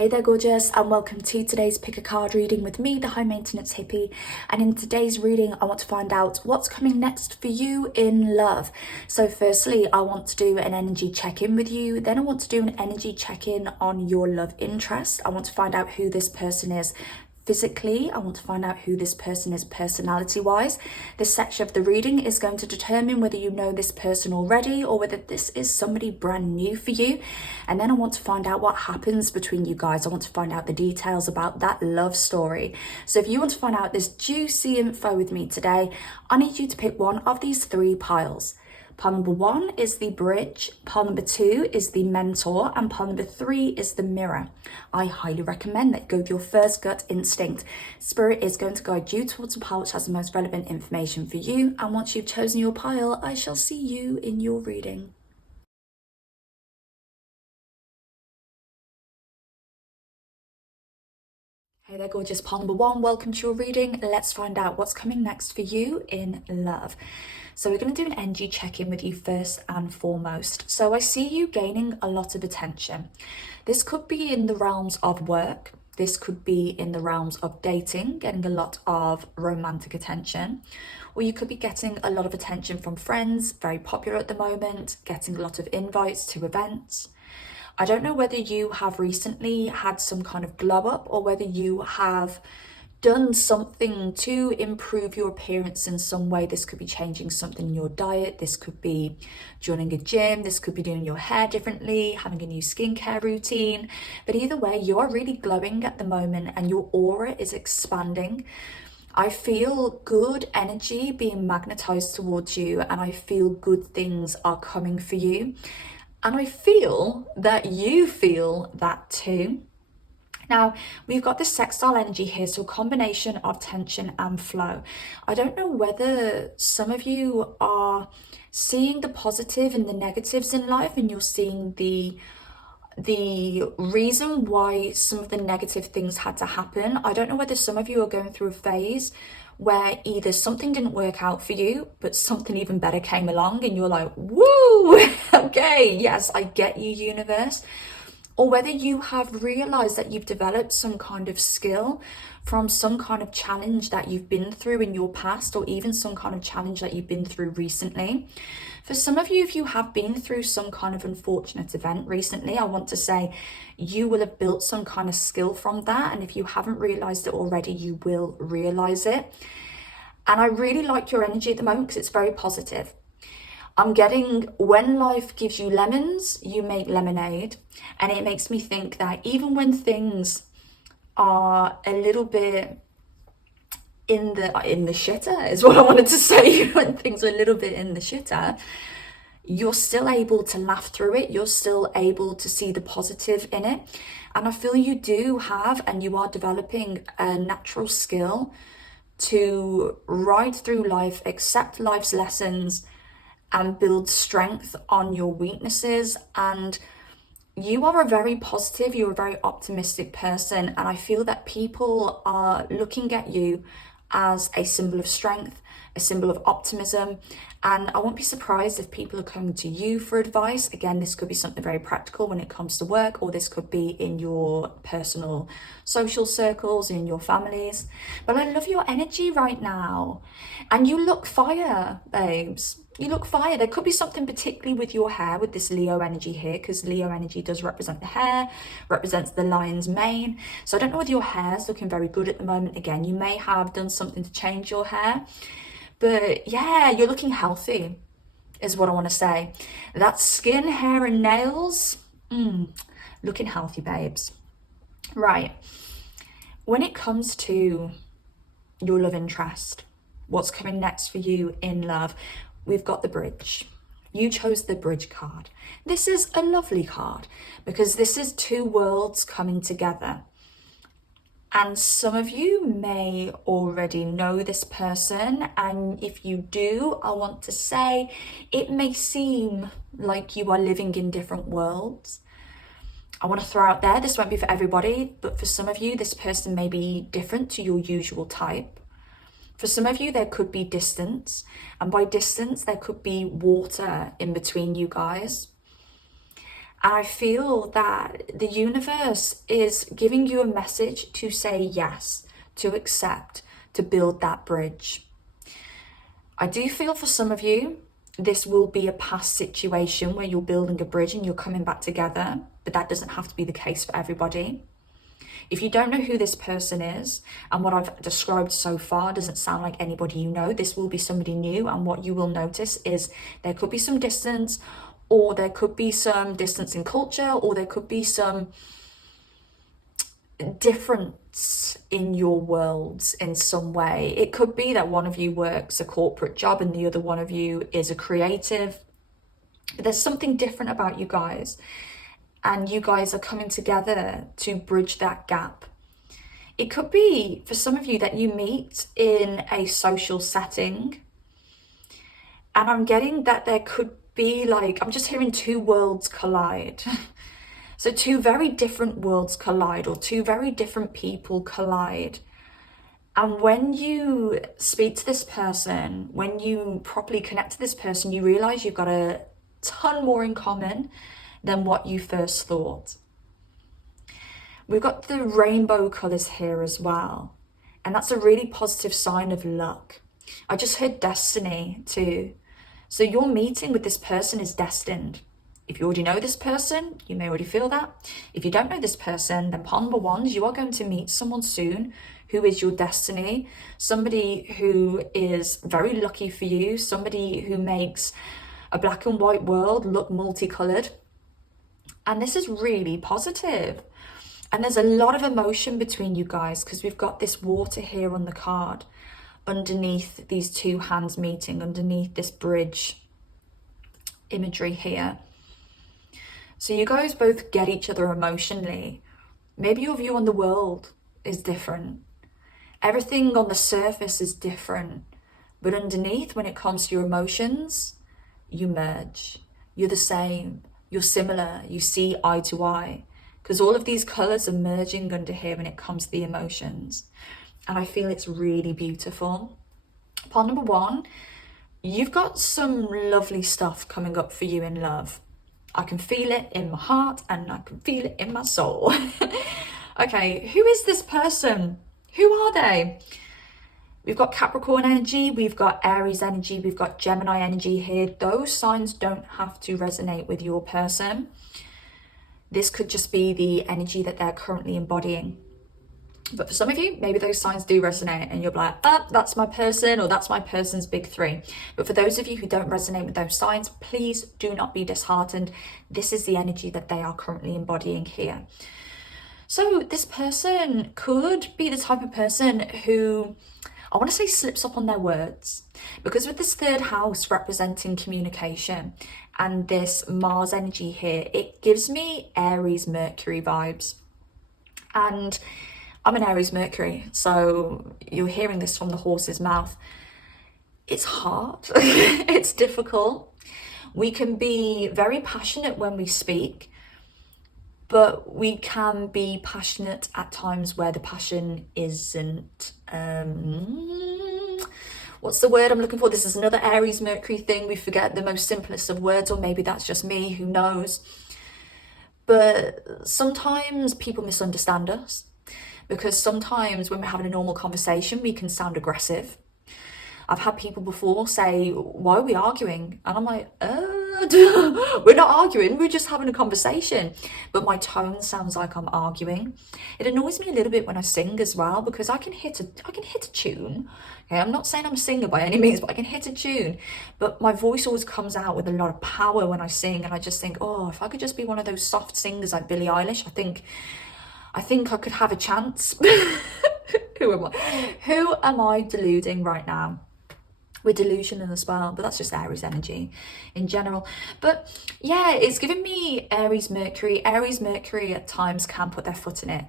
Hey there gorgeous, and welcome to today's pick a card reading with me, the high maintenance hippie. And in today's reading I want to find out what's coming next for you in love. So firstly I want to do an energy check-in with you, then I want to do an energy check-in on your love interest. I want to find out who this person is physically. I want to find out who this person is personality wise. This section of the reading is going to determine whether you know this person already or whether this is somebody brand new for you. And then I want to find out what happens between you guys. I want to find out the details about that love story. So if you want to find out this juicy info with me today, I need you to pick one of these three piles. Pile number 1 is the bridge, pile number 2 is the mentor, and pile number 3 is the mirror. I highly recommend that you go with your first gut instinct. Spirit is going to guide you towards the pile which has the most relevant information for you, and once you've chosen your pile, I shall see you in your reading. Hey there gorgeous, pile number 1, welcome to your reading. Let's find out what's coming next for you in love. So we're going to do an energy check-in with you first and foremost. So I see you gaining a lot of attention. This could be in the realms of work. This could be in the realms of dating, getting a lot of romantic attention. Or you could be getting a lot of attention from friends, very popular at the moment, getting a lot of invites to events. I don't know whether you have recently had some kind of glow up or whether you have done something to improve your appearance in some way. This could be changing something in your diet. This could be joining a gym. This could be doing your hair differently, having a new skincare routine. But either way, you're really glowing at the moment and your aura is expanding. I feel good energy being magnetized towards you, and I feel good things are coming for you. And I feel that you feel that too. Now, we've got this sextile energy here, so a combination of tension and flow. I don't know whether some of you are seeing the positive and the negatives in life, and you're seeing the reason why some of the negative things had to happen. I don't know whether some of you are going through a phase where either something didn't work out for you, but something even better came along and you're like, woo, okay, yes, I get you, universe. Or whether you have realized that you've developed some kind of skill from some kind of challenge that you've been through in your past, or even some kind of challenge that you've been through recently. For some of you, if you have been through some kind of unfortunate event recently, I want to say you will have built some kind of skill from that. And if you haven't realized it already, you will realize it. And I really like your energy at the moment because it's very positive. I'm getting, when life gives you lemons, you make lemonade. And it makes me think that even when things are a little bit in the shitter, is what I wanted to say, when things are a little bit in the shitter, you're still able to laugh through it. You're still able to see the positive in it. And I feel you do have, and you are developing a natural skill to ride through life, accept life's lessons, and build strength on your weaknesses. And you are a very positive, you're a very optimistic person, and I feel that people are looking at you as a symbol of strength, a symbol of optimism. And I won't be surprised if people are coming to you for advice. Again, this could be something very practical when it comes to work, or this could be in your personal social circles, in your families. But I love your energy right now. And you look fire, babes. You look fire. There could be something particularly with your hair, with this Leo energy here, because Leo energy does represent the hair, represents the lion's mane. So I don't know whether your hair's looking very good at the moment. Again, you may have done something to change your hair. But yeah, you're looking healthy, is what I want to say. That skin, hair and nails, looking healthy, babes. Right. When it comes to your love interest, what's coming next for you in love, we've got the bridge. You chose the bridge card. This is a lovely card because this is two worlds coming together. And some of you may already know this person, and if you do, I want to say it may seem like you are living in different worlds. I want to throw out there, this won't be for everybody, but for some of you, this person may be different to your usual type. For some of you, there could be distance, and by distance, there could be water in between you guys. And I feel that the universe is giving you a message to say yes, to accept, to build that bridge. I do feel for some of you, this will be a past situation where you're building a bridge and you're coming back together, but that doesn't have to be the case for everybody. If you don't know who this person is, and what I've described so far doesn't sound like anybody you know, this will be somebody new, and what you will notice is there could be some distance, or there could be some distance in culture, or there could be some difference in your worlds in some way. It could be that one of you works a corporate job and the other one of you is a creative. But there's something different about you guys, and you guys are coming together to bridge that gap. It could be for some of you that you meet in a social setting, and I'm getting that there could be like, I'm just hearing two worlds collide. So two very different worlds collide, or two very different people collide. And when you speak to this person, when you properly connect to this person, you realize you've got a ton more in common than what you first thought. We've got the rainbow colors here as well. And that's a really positive sign of luck. I just heard destiny too. So your meeting with this person is destined. If you already know this person, you may already feel that. If you don't know this person, then ponder wands, you are going to meet someone soon who is your destiny, somebody who is very lucky for you, somebody who makes a black and white world look multicolored. And this is really positive. And there's a lot of emotion between you guys, because we've got this water here on the card underneath these two hands meeting, underneath this bridge imagery here. So you guys both get each other emotionally. Maybe your view on the world is different. Everything on the surface is different. But underneath, when it comes to your emotions, you merge. You're the same. You're similar. You see eye to eye. Because all of these colours are merging under here when it comes to the emotions. And I feel it's really beautiful. Part number one, you've got some lovely stuff coming up for you in love. I can feel it in my heart and I can feel it in my soul. Okay, who is this person? Who are they? We've got Capricorn energy, we've got Aries energy, we've got Gemini energy here. Those signs don't have to resonate with your person. This could just be the energy that they're currently embodying. But for some of you, maybe those signs do resonate and you're like, oh, that's my person, or that's my person's big three. But for those of you who don't resonate with those signs, please do not be disheartened. This is the energy that they are currently embodying here. So this person could be the type of person who, I want to say, slips up on their words. Because with this third house representing communication and this Mars energy here, it gives me Aries Mercury vibes. And I'm an Aries Mercury, so you're hearing this from the horse's mouth. It's hard, it's difficult. We can be very passionate when we speak, but we can be passionate at times where the passion isn't, what's the word I'm looking for? This is another Aries Mercury thing. We forget the most simplest of words, or maybe that's just me, who knows. But sometimes people misunderstand us. Because sometimes when we're having a normal conversation, we can sound aggressive. I've had people before say, why are we arguing? And I'm like, we're not arguing, we're just having a conversation. But my tone sounds like I'm arguing. It annoys me a little bit when I sing as well, because I can hit a tune. Okay, I'm not saying I'm a singer by any means, but I can hit a tune. But my voice always comes out with a lot of power when I sing. And I just think, oh, if I could just be one of those soft singers like Billie Eilish, I think I could have a chance. Who am I deluding right now? We're delusional as well, but that's just Aries energy in general. But yeah, it's giving me Aries Mercury. Aries Mercury at times can put their foot in it,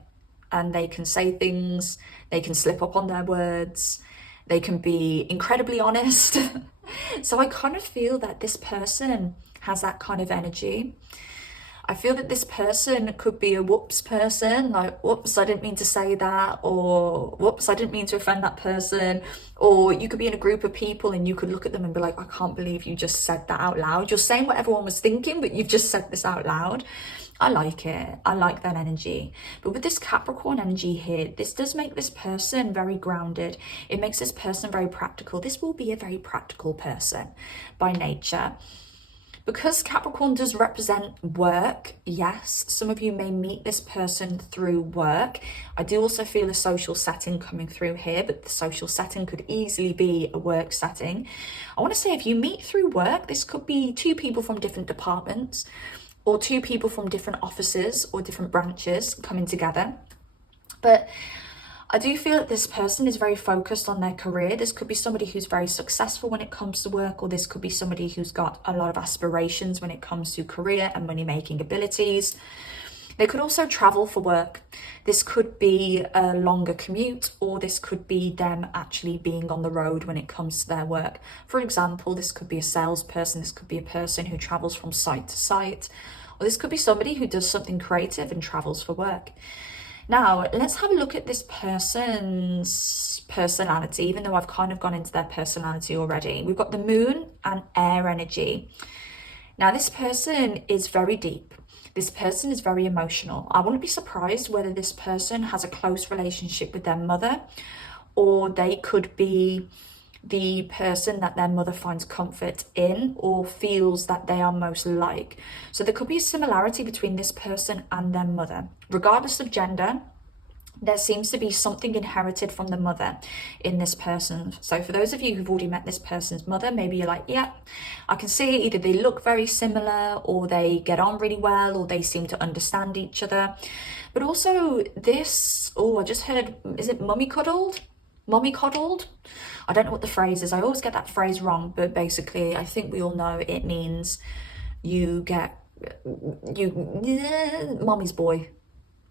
and they can say things, they can slip up on their words, they can be incredibly honest. So I kind of feel that this person has that kind of energy. I feel that this person could be a whoops person, like, whoops, I didn't mean to say that, or whoops, I didn't mean to offend that person. Or you could be in a group of people and you could look at them and be like, I can't believe you just said that out loud. You're saying what everyone was thinking, but you've just said this out loud. I like it. I like that energy. But with this Capricorn energy here, this does make this person very grounded. It makes this person very practical. This will be a very practical person by nature. Because Capricorn does represent work, yes, some of you may meet this person through work. I do also feel a social setting coming through here, but the social setting could easily be a work setting. I want to say if you meet through work, this could be two people from different departments, or two people from different offices or different branches coming together. But I do feel that this person is very focused on their career. This could be somebody who's very successful when it comes to work, or this could be somebody who's got a lot of aspirations when it comes to career and money-making abilities. They could also travel for work. This could be a longer commute, or this could be them actually being on the road when it comes to their work. For example, this could be a salesperson, this could be a person who travels from site to site, or this could be somebody who does something creative and travels for work. Now, let's have a look at this person's personality, even though I've kind of gone into their personality already. We've got the moon and air energy. Now, this person is very deep. This person is very emotional. I wouldn't be surprised whether this person has a close relationship with their mother, or they could be the person that their mother finds comfort in or feels that they are most like. So there could be a similarity between this person and their mother. Regardless of gender, there seems to be something inherited from the mother in this person. So for those of you who've already met this person's mother, maybe you're like, yeah, I can see either they look very similar, or they get on really well, or they seem to understand each other. But also this, oh, I just heard, is it mummy cuddled? Mommy coddled? I don't know what the phrase is. I always get that phrase wrong, but basically I think we all know it means mommy's boy.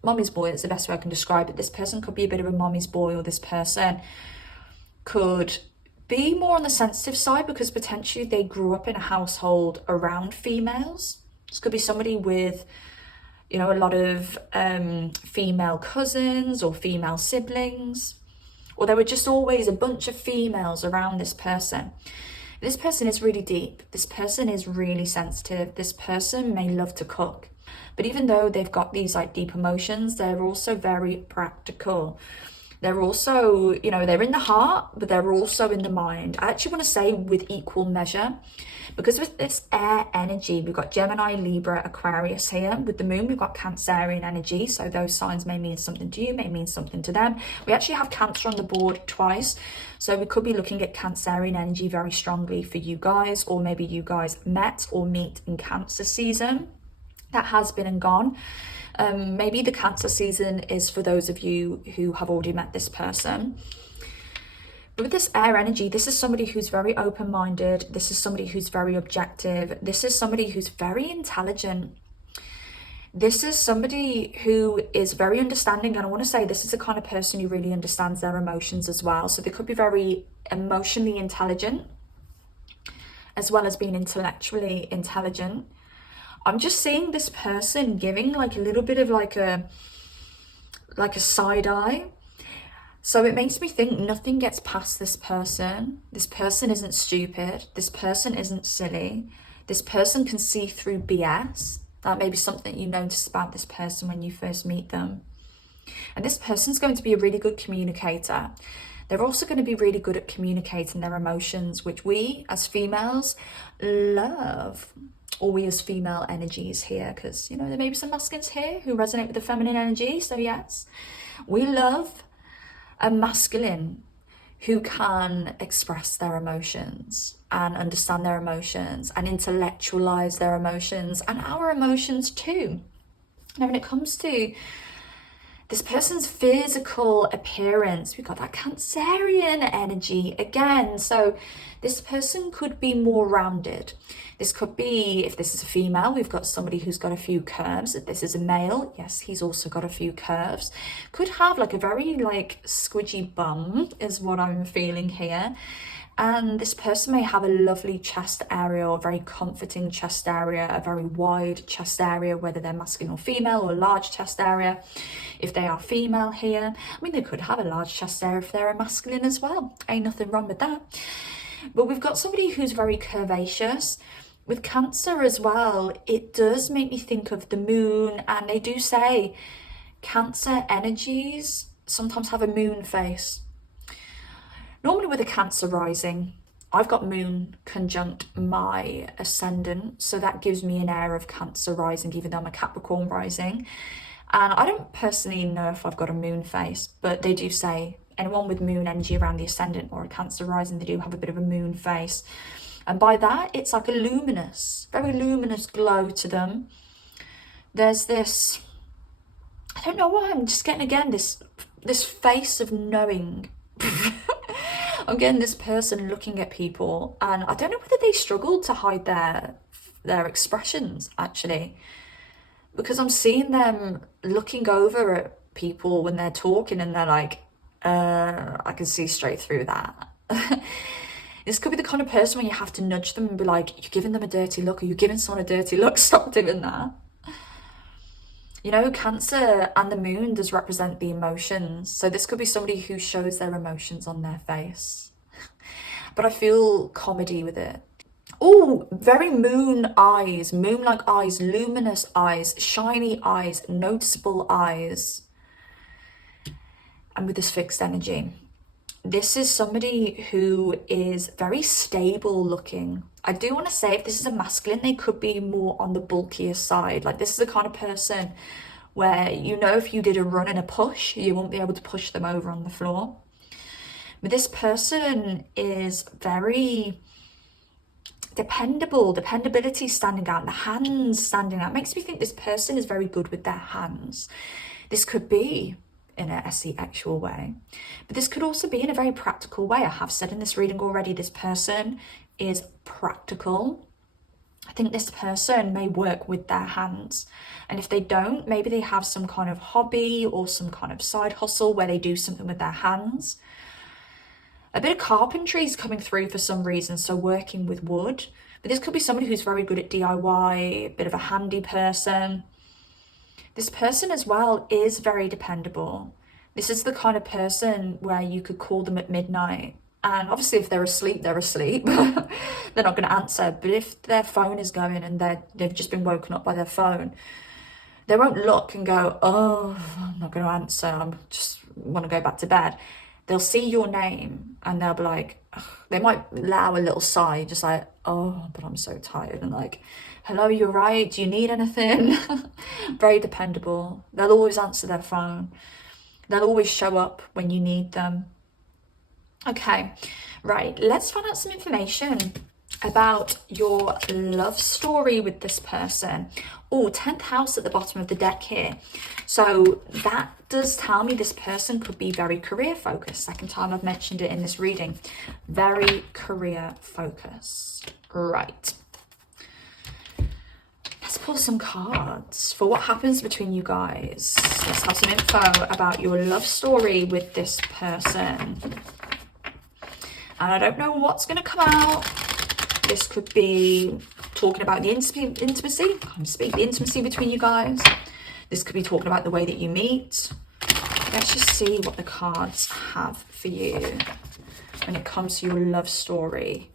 Mommy's boy is the best way I can describe it. This person could be a bit of a mommy's boy, or this person could be more on the sensitive side because potentially they grew up in a household around females. This could be somebody with, you know, a lot of female cousins or female siblings. Or there were just always a bunch of females around this person. This person is really deep. This person is really sensitive. This person may love to cook. But even though they've got these like deep emotions, they're also very practical. They're also, you know, they're in the heart, but they're also in the mind. I actually want to say with equal measure, because with this air energy, we've got Gemini, Libra, Aquarius here. With the moon, we've got Cancerian energy. So those signs may mean something to you, may mean something to them. We actually have Cancer on the board twice. So we could be looking at Cancerian energy very strongly for you guys, or maybe you guys met or meet in Cancer season. That has been and gone. Maybe the Cancer season is for those of you who have already met this person. But with this air energy, this is somebody who's very open-minded. This is somebody who's very objective. This is somebody who's very intelligent. This is somebody who is very understanding. And I want to say this is the kind of person who really understands their emotions as well. So they could be very emotionally intelligent, as well as being intellectually intelligent. I'm just seeing this person giving like a little bit of like a side eye. So it makes me think nothing gets past this person. This person isn't stupid. This person isn't silly. This person can see through BS. That may be something you notice about this person when you first meet them. And this person's going to be a really good communicator. They're also going to be really good at communicating their emotions, which we as females love. Or we as female energies here, because, you know, there may be some masculines here who resonate with the feminine energy. So yes, we love a masculine who can express their emotions and understand their emotions and intellectualize their emotions and our emotions too. Now, when it comes to this person's physical appearance, we've got that Cancerian energy again. So this person could be more rounded. This could be, if this is a female, we've got somebody who's got a few curves. If this is a male, yes, he's also got a few curves. Could have like a very like squidgy bum is what I'm feeling here. And this person may have a lovely chest area, or a very comforting chest area, a very wide chest area, whether they're masculine or female, or a large chest area if they are female here. I mean, they could have a large chest area if they're a masculine as well. Ain't nothing wrong with that. But we've got somebody who's very curvaceous. With Cancer as well, it does make me think of the moon, and they do say Cancer energies sometimes have a moon face. Normally with a Cancer rising, I've got moon conjunct my ascendant, so that gives me an air of Cancer rising, even though I'm a Capricorn rising. And I don't personally know if I've got a moon face, but they do say anyone with moon energy around the ascendant or a Cancer rising, they do have a bit of a moon face. And by that, it's like a luminous, very luminous glow to them. There's this, I don't know why, I'm just getting again this face of knowing. I'm getting this person looking at people, and I don't know whether they struggle to hide their expressions, actually, because I'm seeing them looking over at people when they're talking, and they're like, I can see straight through that. This could be the kind of person where you have to nudge them and be like, you're giving them a dirty look, or you're giving someone a dirty look, stop doing that. You know, Cancer and the moon does represent the emotions. So this could be somebody who shows their emotions on their face. But I feel comedy with it. Oh, very moon eyes, moon-like eyes, luminous eyes, shiny eyes, noticeable eyes. And with this fixed energy. This is somebody who is very stable looking. I do want to say, if this is a masculine, they could be more on the bulkier side. Like, this is the kind of person where, you know, if you did a run and a push, you won't be able to push them over on the floor. But this person is very dependable. Dependability standing out. The hands standing out. Makes me think this person is very good with their hands. This could be in a actual way, but this could also be in a very practical way. I have said in this reading already, this person is practical. I think this person may work with their hands, and if they don't, maybe they have some kind of hobby or some kind of side hustle where they do something with their hands. A bit of carpentry is coming through for some reason, so working with wood. But this could be somebody who's very good at DIY, a bit of a handy person. This person as well is very dependable. This is the kind of person where you could call them at midnight, and obviously if they're asleep, they're asleep. They're not going to answer. But if their phone is going and they've just been woken up by their phone, they won't look and go, oh, I'm not going to answer, I just want to go back to bed. They'll see your name and they'll be like, ugh. They might allow a little sigh, just like, oh, but I'm so tired, and like, hello, you're right, do you need anything? Very dependable. They'll always answer their phone. They'll always show up when you need them. Okay, right, let's find out some information about your love story with this person. Oh, 10th house at the bottom of the deck here. So that does tell me this person could be very career focused. Second time I've mentioned it in this reading. Very career focused. Right. Let's pull some cards for what happens between you guys. Let's have some info about your love story with this person. And I don't know what's going to come out. This could be talking about the intimacy. I can't speak. The intimacy between you guys. This could be talking about the way that you meet. Let's just see what the cards have for you when it comes to your love story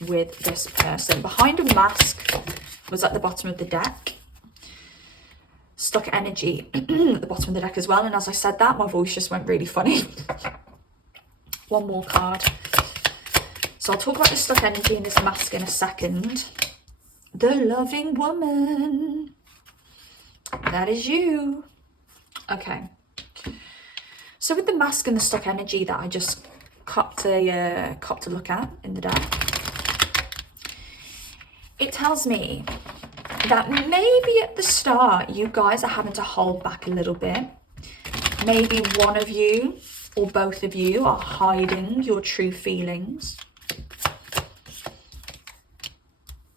with this person. Behind a mask was at the bottom of the deck. Stuck energy at the bottom of the deck as well. And as I said that, my voice just went really funny. One more card. So I'll talk about the stuck energy in this mask in a second. The loving woman. That is you. Okay. So with the mask and the stuck energy that I just copped to look at in the deck, it tells me that maybe at the start you guys are having to hold back a little bit. Maybe one of you or both of you are hiding your true feelings.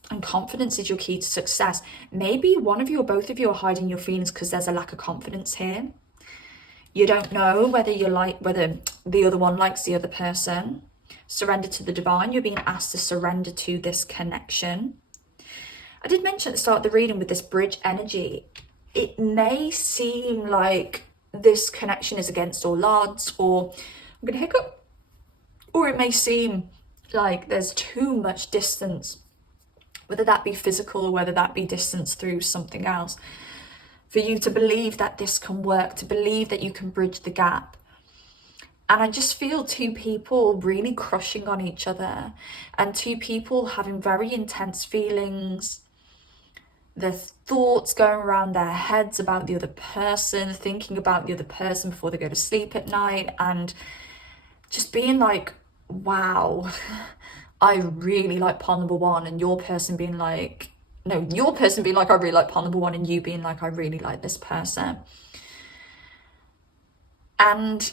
And confidence is your key to success. Maybe one of you or both of you are hiding your feelings because there's a lack of confidence here. You don't know whether the other one likes the other person. Surrender to the divine. You're being asked to surrender to this connection. I did mention at the start of the reading with this bridge energy, it may seem like this connection is against all odds, or I'm going to hiccup, or it may seem like there's too much distance, whether that be physical or whether that be distance through something else, for you to believe that this can work, to believe that you can bridge the gap. And I just feel two people really crushing on each other, and two people having very intense feelings, the thoughts going around their heads about the other person, thinking about the other person before they go to sleep at night, and just being like, wow, I really like pawn number one, and your person being like, no, your person being like, I really like pawn number one, and you being like, I really like this person. And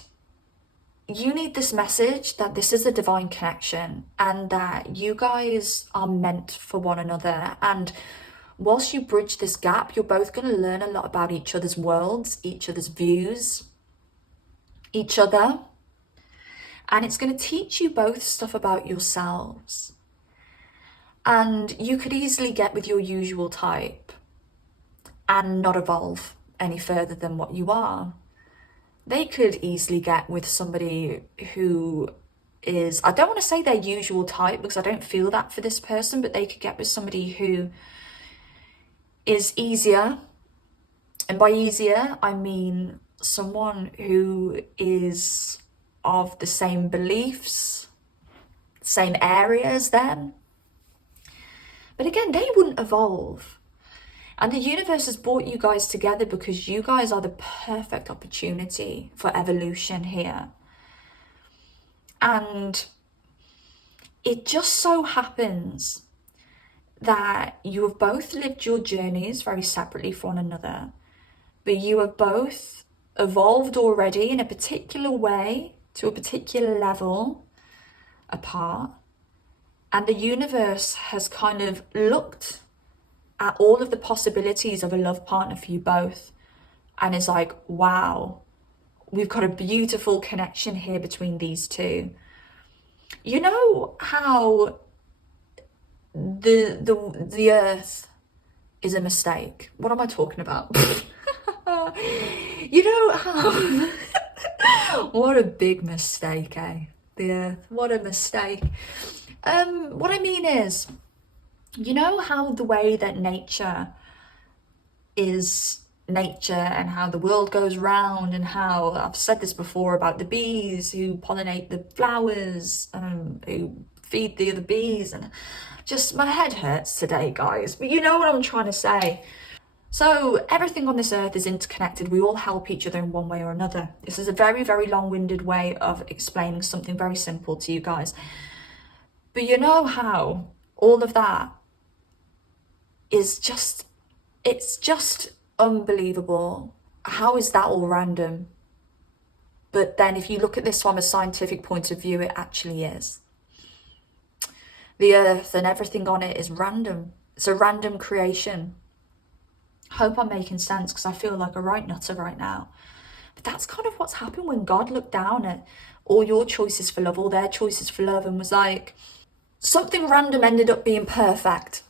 you need this message that this is a divine connection and that you guys are meant for one another. And whilst you bridge this gap, you're both going to learn a lot about each other's worlds, each other's views, each other. And it's going to teach you both stuff about yourselves. And you could easily get with your usual type and not evolve any further than what you are. They could easily get with somebody who is, I don't want to say their usual type because I don't feel that for this person, but they could get with somebody who is easier. And by easier, I mean someone who is of the same beliefs, same area as them. But again, they wouldn't evolve. And the universe has brought you guys together because you guys are the perfect opportunity for evolution here. And it just so happens that you have both lived your journeys very separately from one another, but you have both evolved already in a particular way to a particular level apart. And the universe has kind of looked at all of the possibilities of a love partner for you both and is like, wow, we've got a beautiful connection here between these two. You know how the earth is a mistake? What am I talking about? You know how what a big mistake, eh? The earth, what a mistake. What I mean is, you know how the way that nature is nature and how the world goes round, and how I've said this before about the bees who pollinate the flowers and who feed the other bees, and just my head hurts today, guys, but you know what I'm trying to say. So everything on this earth is interconnected. We all help each other in one way or another. This is a very, very long-winded way of explaining something very simple to you guys. But you know how all of that is just, it's just unbelievable. How is that all random? But then if you look at this from a scientific point of view, it actually is. The earth and everything on it is random. It's a random creation. Hope I'm making sense, because I feel like a right nutter right now. But that's kind of what's happened when God looked down at all your choices for love, all their choices for love, and was like, something random ended up being perfect.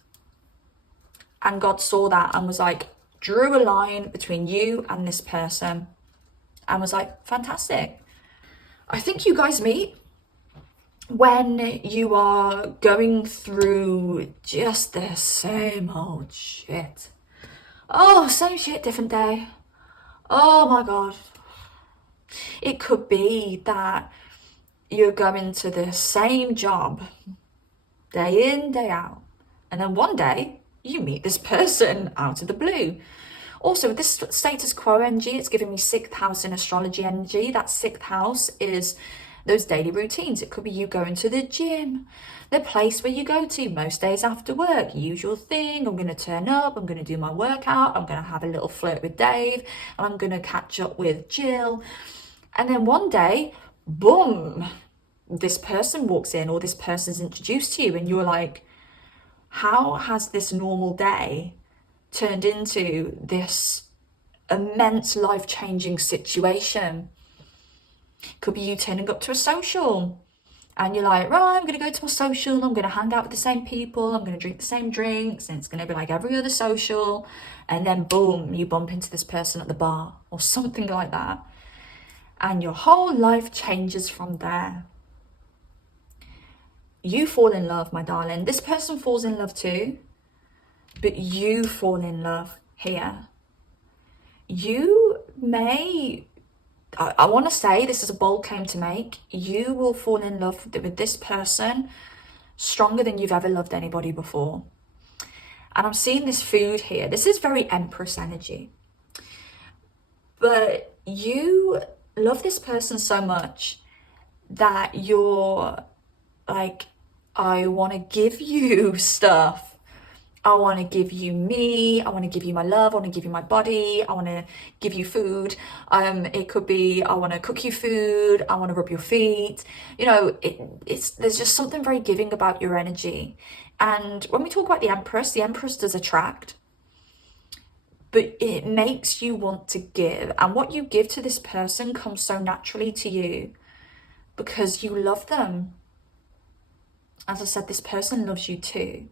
And God saw that and was like, drew a line between you and this person and was like, fantastic. I think you guys meet when you are going through just the same old shit. Oh, same shit, different day. Oh my God. It could be that you're going to the same job day in, day out. And then one day you meet this person out of the blue. Also, with this status quo energy, it's giving me 6th house in astrology energy. That 6th house is those daily routines. It could be you going to the gym, the place where you go to most days after work, usual thing. I'm going to turn up, I'm going to do my workout, I'm going to have a little flirt with Dave, and I'm going to catch up with Jill. And then one day, boom, this person walks in, or this person's introduced to you, and you're like, how has this normal day turned into this immense life-changing situation? Could be you turning up to a social And you're like, right, I'm going to go to my social, I'm going to hang out with the same people, I'm going to drink the same drinks, and it's going to be like every other social. And then boom, you bump into this person at the bar or something like that. And your whole life changes from there. You fall in love, my darling. This person falls in love too, but you fall in love here. You may, I want to say, this is a bold claim to make, you will fall in love with this person stronger than you've ever loved anybody before. And I'm seeing this food here. This is very Empress energy. But you love this person so much that you're like, I want to give you stuff. I want to give you me. I want to give you my love. I want to give you my body. I want to give you food. It could be, I want to cook you food. I want to rub your feet. You know, there's just something very giving about your energy. And when we talk about the Empress does attract, but it makes you want to give. And what you give to this person comes so naturally to you because you love them. As I said, this person loves you too.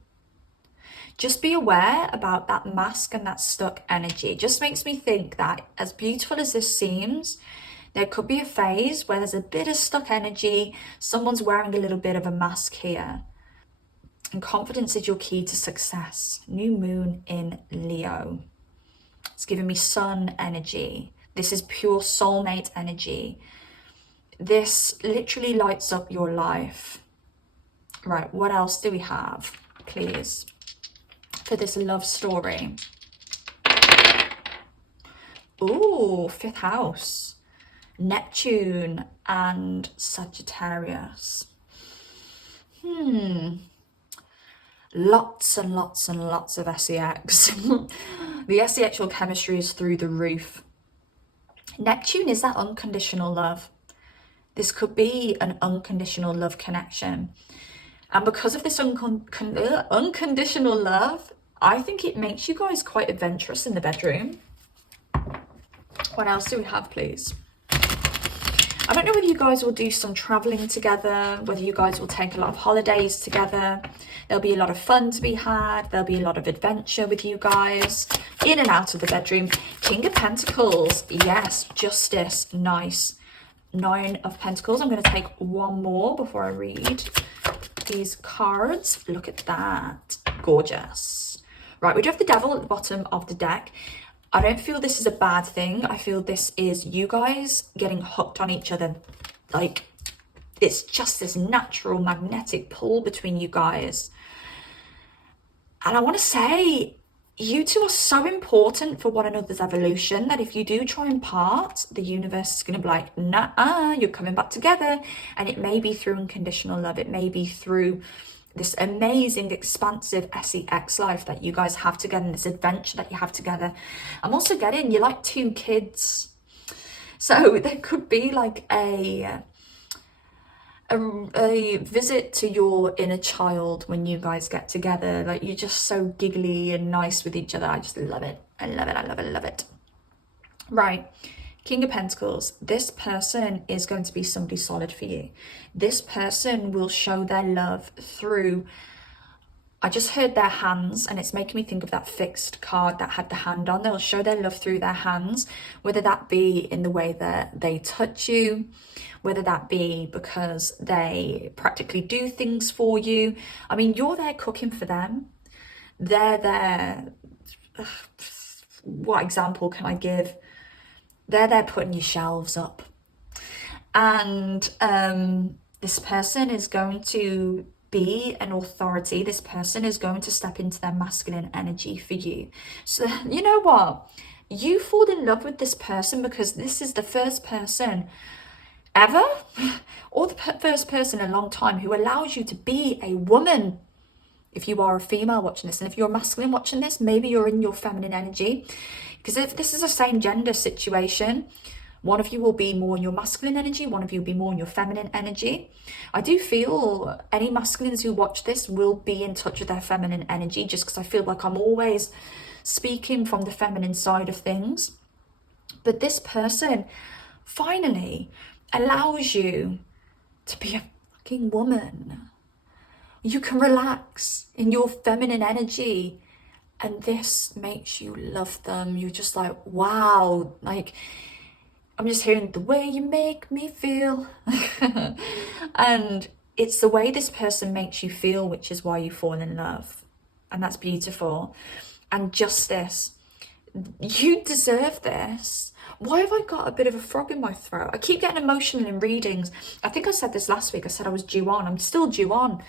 Just be aware about that mask and that stuck energy. It just makes me think that as beautiful as this seems, there could be a phase where there's a bit of stuck energy. Someone's wearing a little bit of a mask here. And confidence is your key to success. New moon in Leo. It's giving me sun energy. This is pure soulmate energy. This literally lights up your life. Right, what else do we have, please, for this love story? Ooh, 5th house. Neptune and Sagittarius. Lots and lots and lots of sex. The sexual chemistry is through the roof. Neptune is that unconditional love. This could be an unconditional love connection. And because of this unconditional love, I think it makes you guys quite adventurous in the bedroom. What else do we have, please? I don't know whether you guys will do some traveling together, whether you guys will take a lot of holidays together. There'll be a lot of fun to be had. There'll be a lot of adventure with you guys in and out of the bedroom. King of Pentacles. Yes, justice. Nice. 9 of Pentacles. I'm going to take one more before I read these cards. Look at that. Gorgeous. Right, we do have the Devil at the bottom of the deck. I don't feel this is a bad thing. I feel this is you guys getting hooked on each other. Like, it's just this natural magnetic pull between you guys. And I want to say, you two are so important for one another's evolution that if you do try and part, the universe is going to be like, nah, you're coming back together. And it may be through unconditional love. It may be through this amazing, expansive sex life that you guys have together, and this adventure that you have together. I'm also getting, you're like 2 kids. So there could be like a visit to your inner child when you guys get together. Like, you're just so giggly and nice with each other. I just love it. I love it. I love it. I love it. Right. King of Pentacles. This person is going to be somebody solid for you. This person will show their love through, I just heard their hands, and it's making me think of that fixed card that had the hand on. They'll show their love through their hands, whether that be in the way that they touch you, whether that be because they practically do things for you. I mean, you're there cooking for them. They're there, what example can I give? They're there putting your shelves up. And this person is going to be an authority. This person is going to step into their masculine energy for you. So you know what? You fall in love with this person because this is the first person ever, or the first person in a long time, who allows you to be a woman. If you are a female watching this, and if you're a masculine watching this, maybe you're in your feminine energy. Because if this is a same gender situation, one of you will be more in your masculine energy, one of you will be more in your feminine energy. I do feel any masculines who watch this will be in touch with their feminine energy, just because I feel like I'm always speaking from the feminine side of things. But this person finally allows you to be a fucking woman. You can relax in your feminine energy, and this makes you love them. You're just like, wow, like, I'm just hearing the way you make me feel. And it's the way this person makes you feel, which is why you fall in love. And that's beautiful. And justice. You deserve this. Why have I got a bit of a frog in my throat? I keep getting emotional in readings. I think I said this last week. I said I was due on. I'm still due on.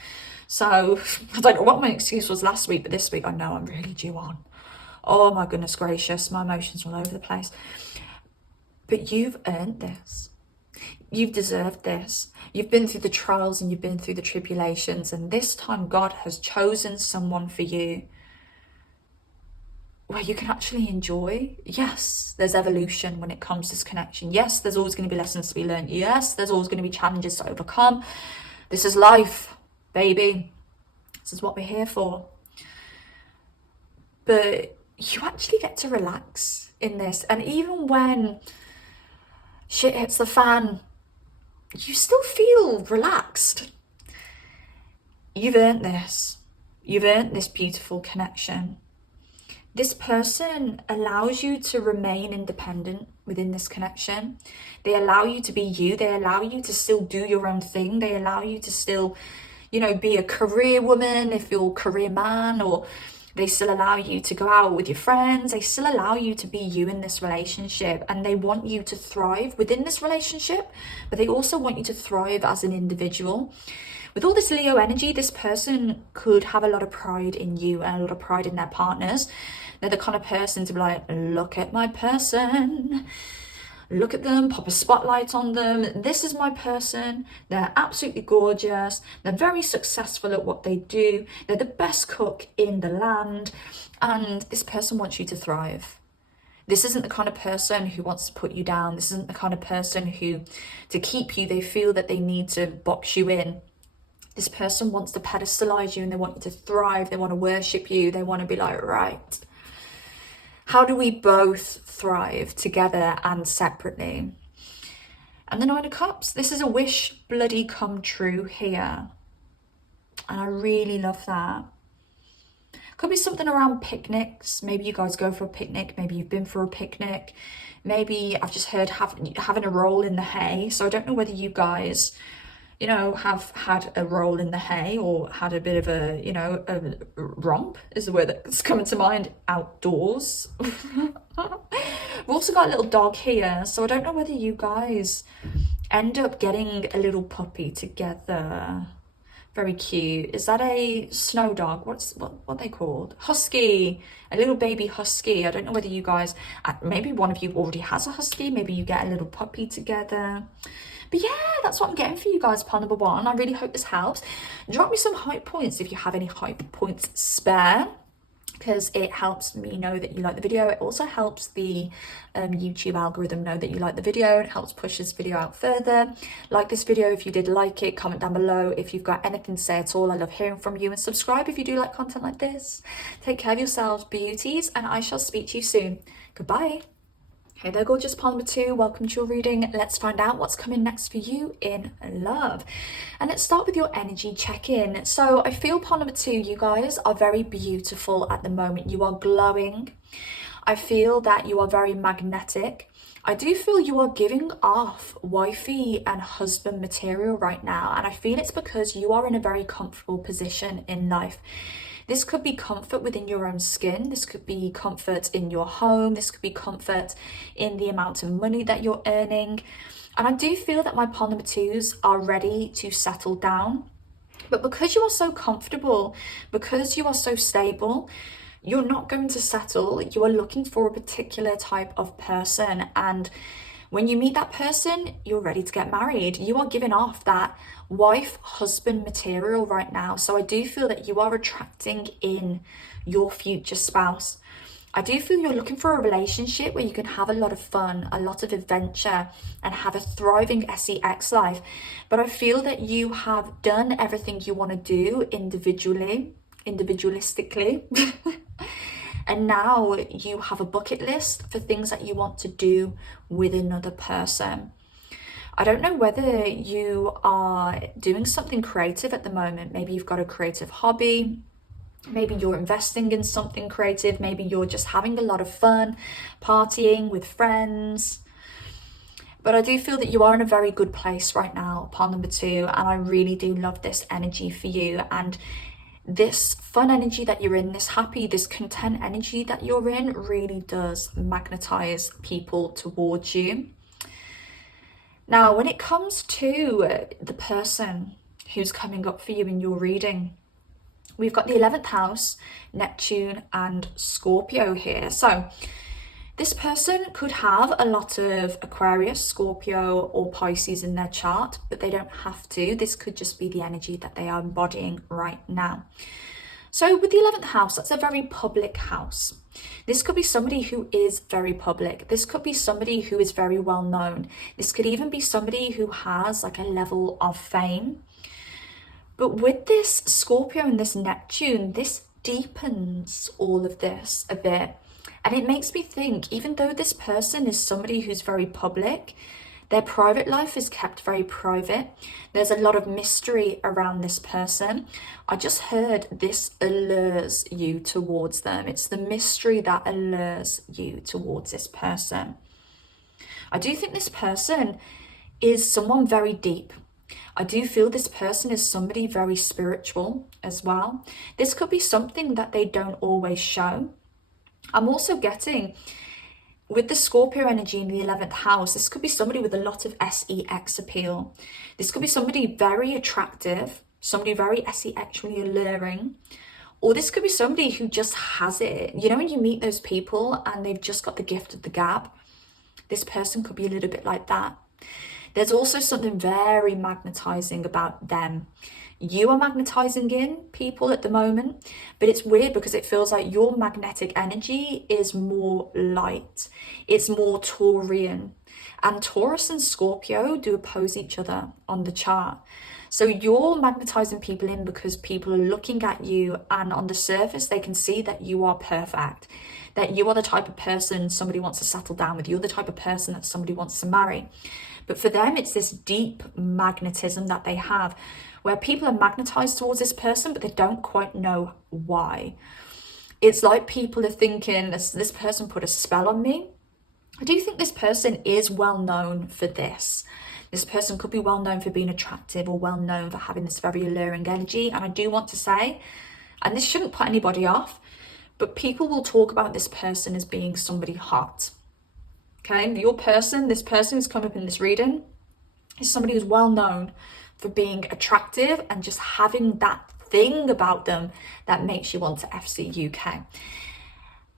So I don't know what my excuse was last week, but this week I know I'm really due on. Oh my goodness gracious, my emotions are all over the place. But you've earned this. You've deserved this. You've been through the trials and you've been through the tribulations, and this time God has chosen someone for you where you can actually enjoy. Yes, there's evolution when it comes to this connection. Yes, there's always going to be lessons to be learned. Yes, there's always going to be challenges to overcome. This is life, baby. This is what we're here for. But you actually get to relax in this. And even when shit hits the fan, you still feel relaxed. You've earned this. You've earned this beautiful connection. This person allows you to remain independent within this connection. They allow you to be you. They allow you to still do your own thing. They allow you to still, you know, be a career woman if you're a career man, or they still allow you to go out with your friends. They still allow you to be you in this relationship, and they want you to thrive within this relationship, but they also want you to thrive as an individual. With all this Leo energy, this person could have a lot of pride in you and a lot of pride in their partners. They're the kind of person to be like, look at my person. Look at them, pop a spotlight on them. This is my person. They're absolutely gorgeous. They're very successful at what they do. They're the best cook in the land. And this person wants you to thrive. This isn't the kind of person who wants to put you down. This isn't the kind of person who, to keep you, they feel that they need to box you in. This person wants to pedestalize you and they want you to thrive. They want to worship you. They want to be like, right, how do we both thrive together and separately? And the Nine of Cups, this is a wish bloody come true here. And I really love that. Could be something around picnics. Maybe you guys go for a picnic. Maybe you've been for a picnic. Maybe I've just heard having a roll in the hay. So I don't know whether you guys, you know, have had a roll in the hay or had a bit of a, you know, a romp is the word that's coming to mind, outdoors. We've also got a little dog here. So I don't know whether you guys end up getting a little puppy together. Very cute. Is that a snow dog? What are they called? Husky. A little baby husky. I don't know whether you guys, maybe one of you already has a husky. Maybe you get a little puppy together. But yeah, that's what I'm getting for you guys, pile number one. I really hope this helps. Drop me some hype points if you have any hype points spare, because it helps me know that you like the video. It also helps the YouTube algorithm know that you like the video. It helps push this video out further. Like this video if you did like it. Comment down below if you've got anything to say at all. I love hearing from you. And subscribe if you do like content like this. Take care of yourselves, beauties, and I shall speak to you soon. Goodbye. Hey there, gorgeous pile number two. Welcome to your reading. Let's find out what's coming next for you in love. And let's start with your energy check-in. So I feel pile number two, you guys are very beautiful at the moment. You are glowing. I feel that you are very magnetic. I do feel you are giving off wifey and husband material right now. And I feel it's because you are in a very comfortable position in life. This could be comfort within your own skin. This could be comfort in your home. This could be comfort in the amount of money that you're earning. And I do feel that my pile number twos are ready to settle down. But because you are so comfortable, because you are so stable, you're not going to settle. You are looking for a particular type of person. And when you meet that person, you're ready to get married. You are giving off that wife, husband material right now. So I do feel that you are attracting in your future spouse. I do feel you're looking for a relationship where you can have a lot of fun, a lot of adventure, and have a thriving sex life. But I feel that you have done everything you want to do individualistically. And now you have a bucket list for things that you want to do with another person. I don't know whether you are doing something creative at the moment. Maybe you've got a creative hobby. Maybe you're investing in something creative. Maybe you're just having a lot of fun, partying with friends. But I do feel that you are in a very good place right now, pile number 2, and I really do love this energy for you. And this fun energy that you're in, this happy, this content energy that you're in really does magnetize people towards you. Now, when it comes to the person who's coming up for you in your reading, we've got the 11th house, Neptune and Scorpio here. So this person could have a lot of Aquarius, Scorpio or Pisces in their chart, but they don't have to. This could just be the energy that they are embodying right now. So with the 11th house, that's a very public house. This could be somebody who is very public. This could be somebody who is very well known. This could even be somebody who has like a level of fame. But with this Scorpio and this Neptune, this deepens all of this a bit. And it makes me think, even though this person is somebody who's very public, their private life is kept very private. There's a lot of mystery around this person. I just heard this allures you towards them. It's the mystery that allures you towards this person. I do think this person is someone very deep. I do feel this person is somebody very spiritual as well. This could be something that they don't always show. I'm also getting, with the Scorpio energy in the 11th house, this could be somebody with a lot of sex appeal. This could be somebody very attractive, somebody very sexually alluring, or this could be somebody who just has it. You know, when you meet those people and they've just got the gift of the gab, this person could be a little bit like that. There's also something very magnetizing about them. You are magnetizing in people at the moment, but it's weird because it feels like your magnetic energy is more light. It's more Taurian. And Taurus and Scorpio do oppose each other on the chart. So you're magnetizing people in because people are looking at you and on the surface they can see that you are perfect, that you are the type of person somebody wants to settle down with. You're the type of person that somebody wants to marry. But for them, it's this deep magnetism that they have, where people are magnetized towards this person, but they don't quite know why. It's like people are thinking, this person put a spell on me. I do think this person is well known for this. This person could be well known for being attractive or well known for having this very alluring energy. And I do want to say, and this shouldn't put anybody off, but people will talk about this person as being somebody hot. Okay, your person, this person who's come up in this reading, is somebody who's well known for being attractive and just having that thing about them that makes you want to FC UK.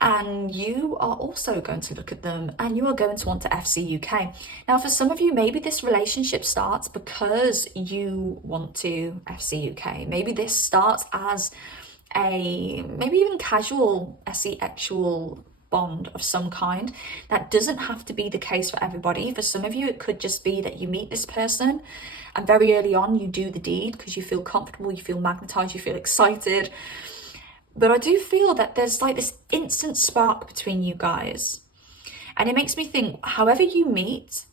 And you are also going to look at them and you are going to want to FC UK. Now, for some of you, maybe this relationship starts because you want to FC UK. Maybe this starts as a maybe even casual sexual bond of some kind. That doesn't have to be the case for everybody. For some of you, it could just be that you meet this person and very early on you do the deed because you feel comfortable, you feel magnetized, you feel excited. But I do feel that there's like this instant spark between you guys. And it makes me think, however you meet,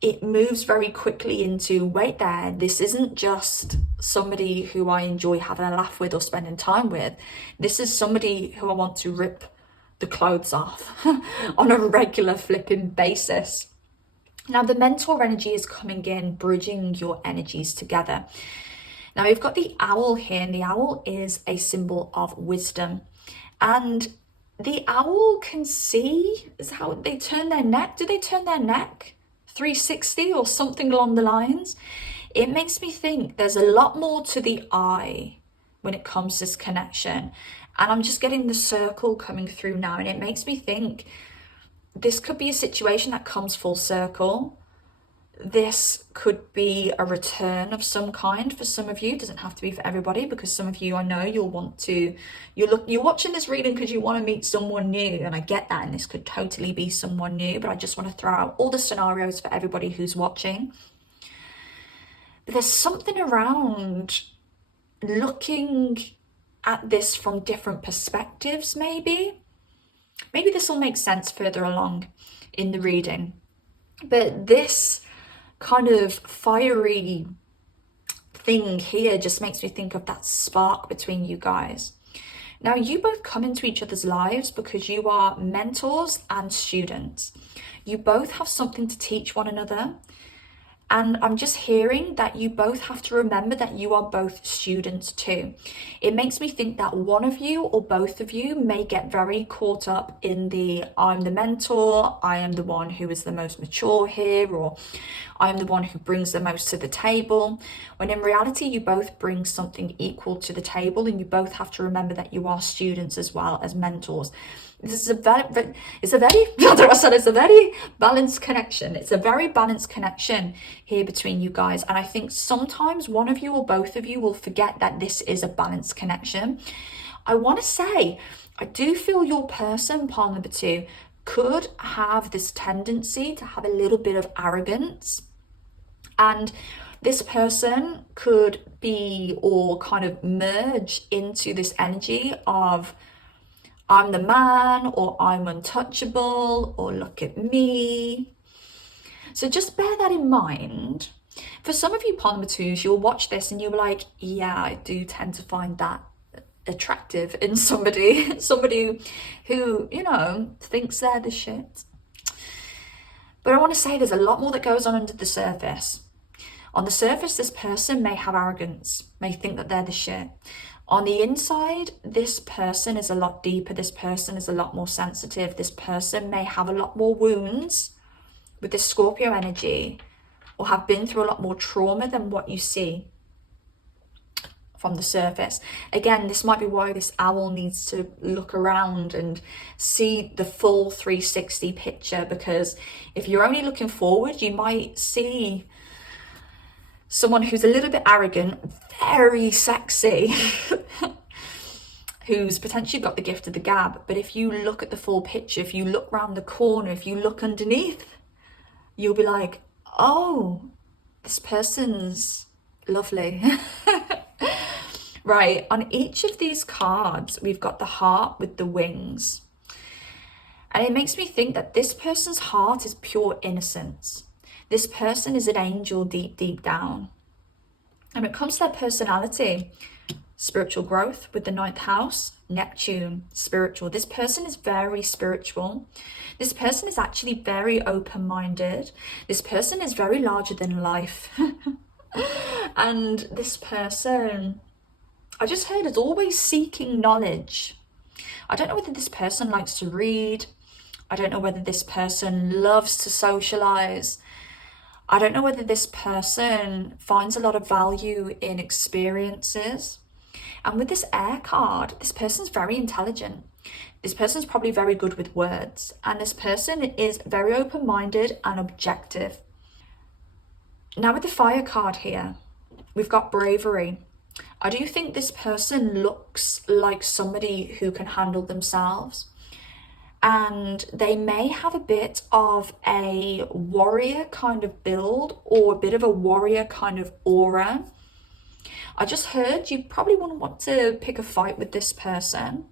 it moves very quickly into, wait there, this isn't just somebody who I enjoy having a laugh with or spending time with. This is somebody who I want to rip the clothes off on a regular flipping basis. Now, the mentor energy is coming in, bridging your energies together. Now, we've got the owl here, and the owl is a symbol of wisdom. And the owl can see, is how they turn their neck. Do they turn their neck 360 or something along the lines? It makes me think there's a lot more to the eye when it comes to this connection. And I'm just getting the circle coming through now, and it makes me think this could be a situation that comes full circle. This could be a return of some kind for some of you. It doesn't have to be for everybody, because some of you, I know you'll want to, you're watching this reading because you want to meet someone new, and I get that, and this could totally be someone new, but I just want to throw out all the scenarios for everybody who's watching. But there's something around looking at this from different perspectives. Maybe this will make sense further along in the reading, but this kind of fiery thing here just makes me think of that spark between you guys. Now, you both come into each other's lives because you are mentors and students. You both have something to teach one another. And I'm just hearing that you both have to remember that you are both students too. It makes me think that one of you or both of you may get very caught up in the I'm the mentor, I am the one who is the most mature here, or I'm the one who brings the most to the table. When in reality, you both bring something equal to the table, and you both have to remember that you are students as well as mentors. This is a very balanced connection. It's a very balanced connection here between you guys. And I think sometimes one of you or both of you will forget that this is a balanced connection. I want to say, I do feel your person, pile number 2, could have this tendency to have a little bit of arrogance. And this person could be or kind of merge into this energy of I'm the man, or I'm untouchable, or look at me. So just bear that in mind. For some of you Palmer 2s, you'll watch this and you'll be like, yeah, I do tend to find that attractive in somebody who, you know, thinks they're the shit. But I want to say there's a lot more that goes on under the surface. On the surface, this person may have arrogance, may think that they're the shit. On the inside, this person is a lot deeper. This person is a lot more sensitive. This person may have a lot more wounds with this Scorpio energy, or have been through a lot more trauma than what you see from the surface. Again, this might be why this owl needs to look around and see the full 360 picture, because if you're only looking forward, you might see someone who's a little bit arrogant, very sexy, who's potentially got the gift of the gab. But if you look at the full picture, if you look round the corner, if you look underneath, you'll be like, oh, this person's lovely. Right, on each of these cards, we've got the heart with the wings. And it makes me think that this person's heart is pure innocence. This person is an angel deep, deep down. And when it comes to their personality, spiritual growth with the 9th house, Neptune, spiritual. This person is very spiritual. This person is actually very open-minded. This person is very larger than life. And this person, I just heard, is always seeking knowledge. I don't know whether this person likes to read. I don't know whether this person loves to socialize. I don't know whether this person finds a lot of value in experiences. And with this air card, this person's very intelligent. This person's probably very good with words. And this person is very open-minded and objective. Now with the fire card here, we've got bravery. I do think this person looks like somebody who can handle themselves. And they may have a bit of a warrior kind of build, or a bit of a warrior kind of aura. I just heard you probably wouldn't want to pick a fight with this person.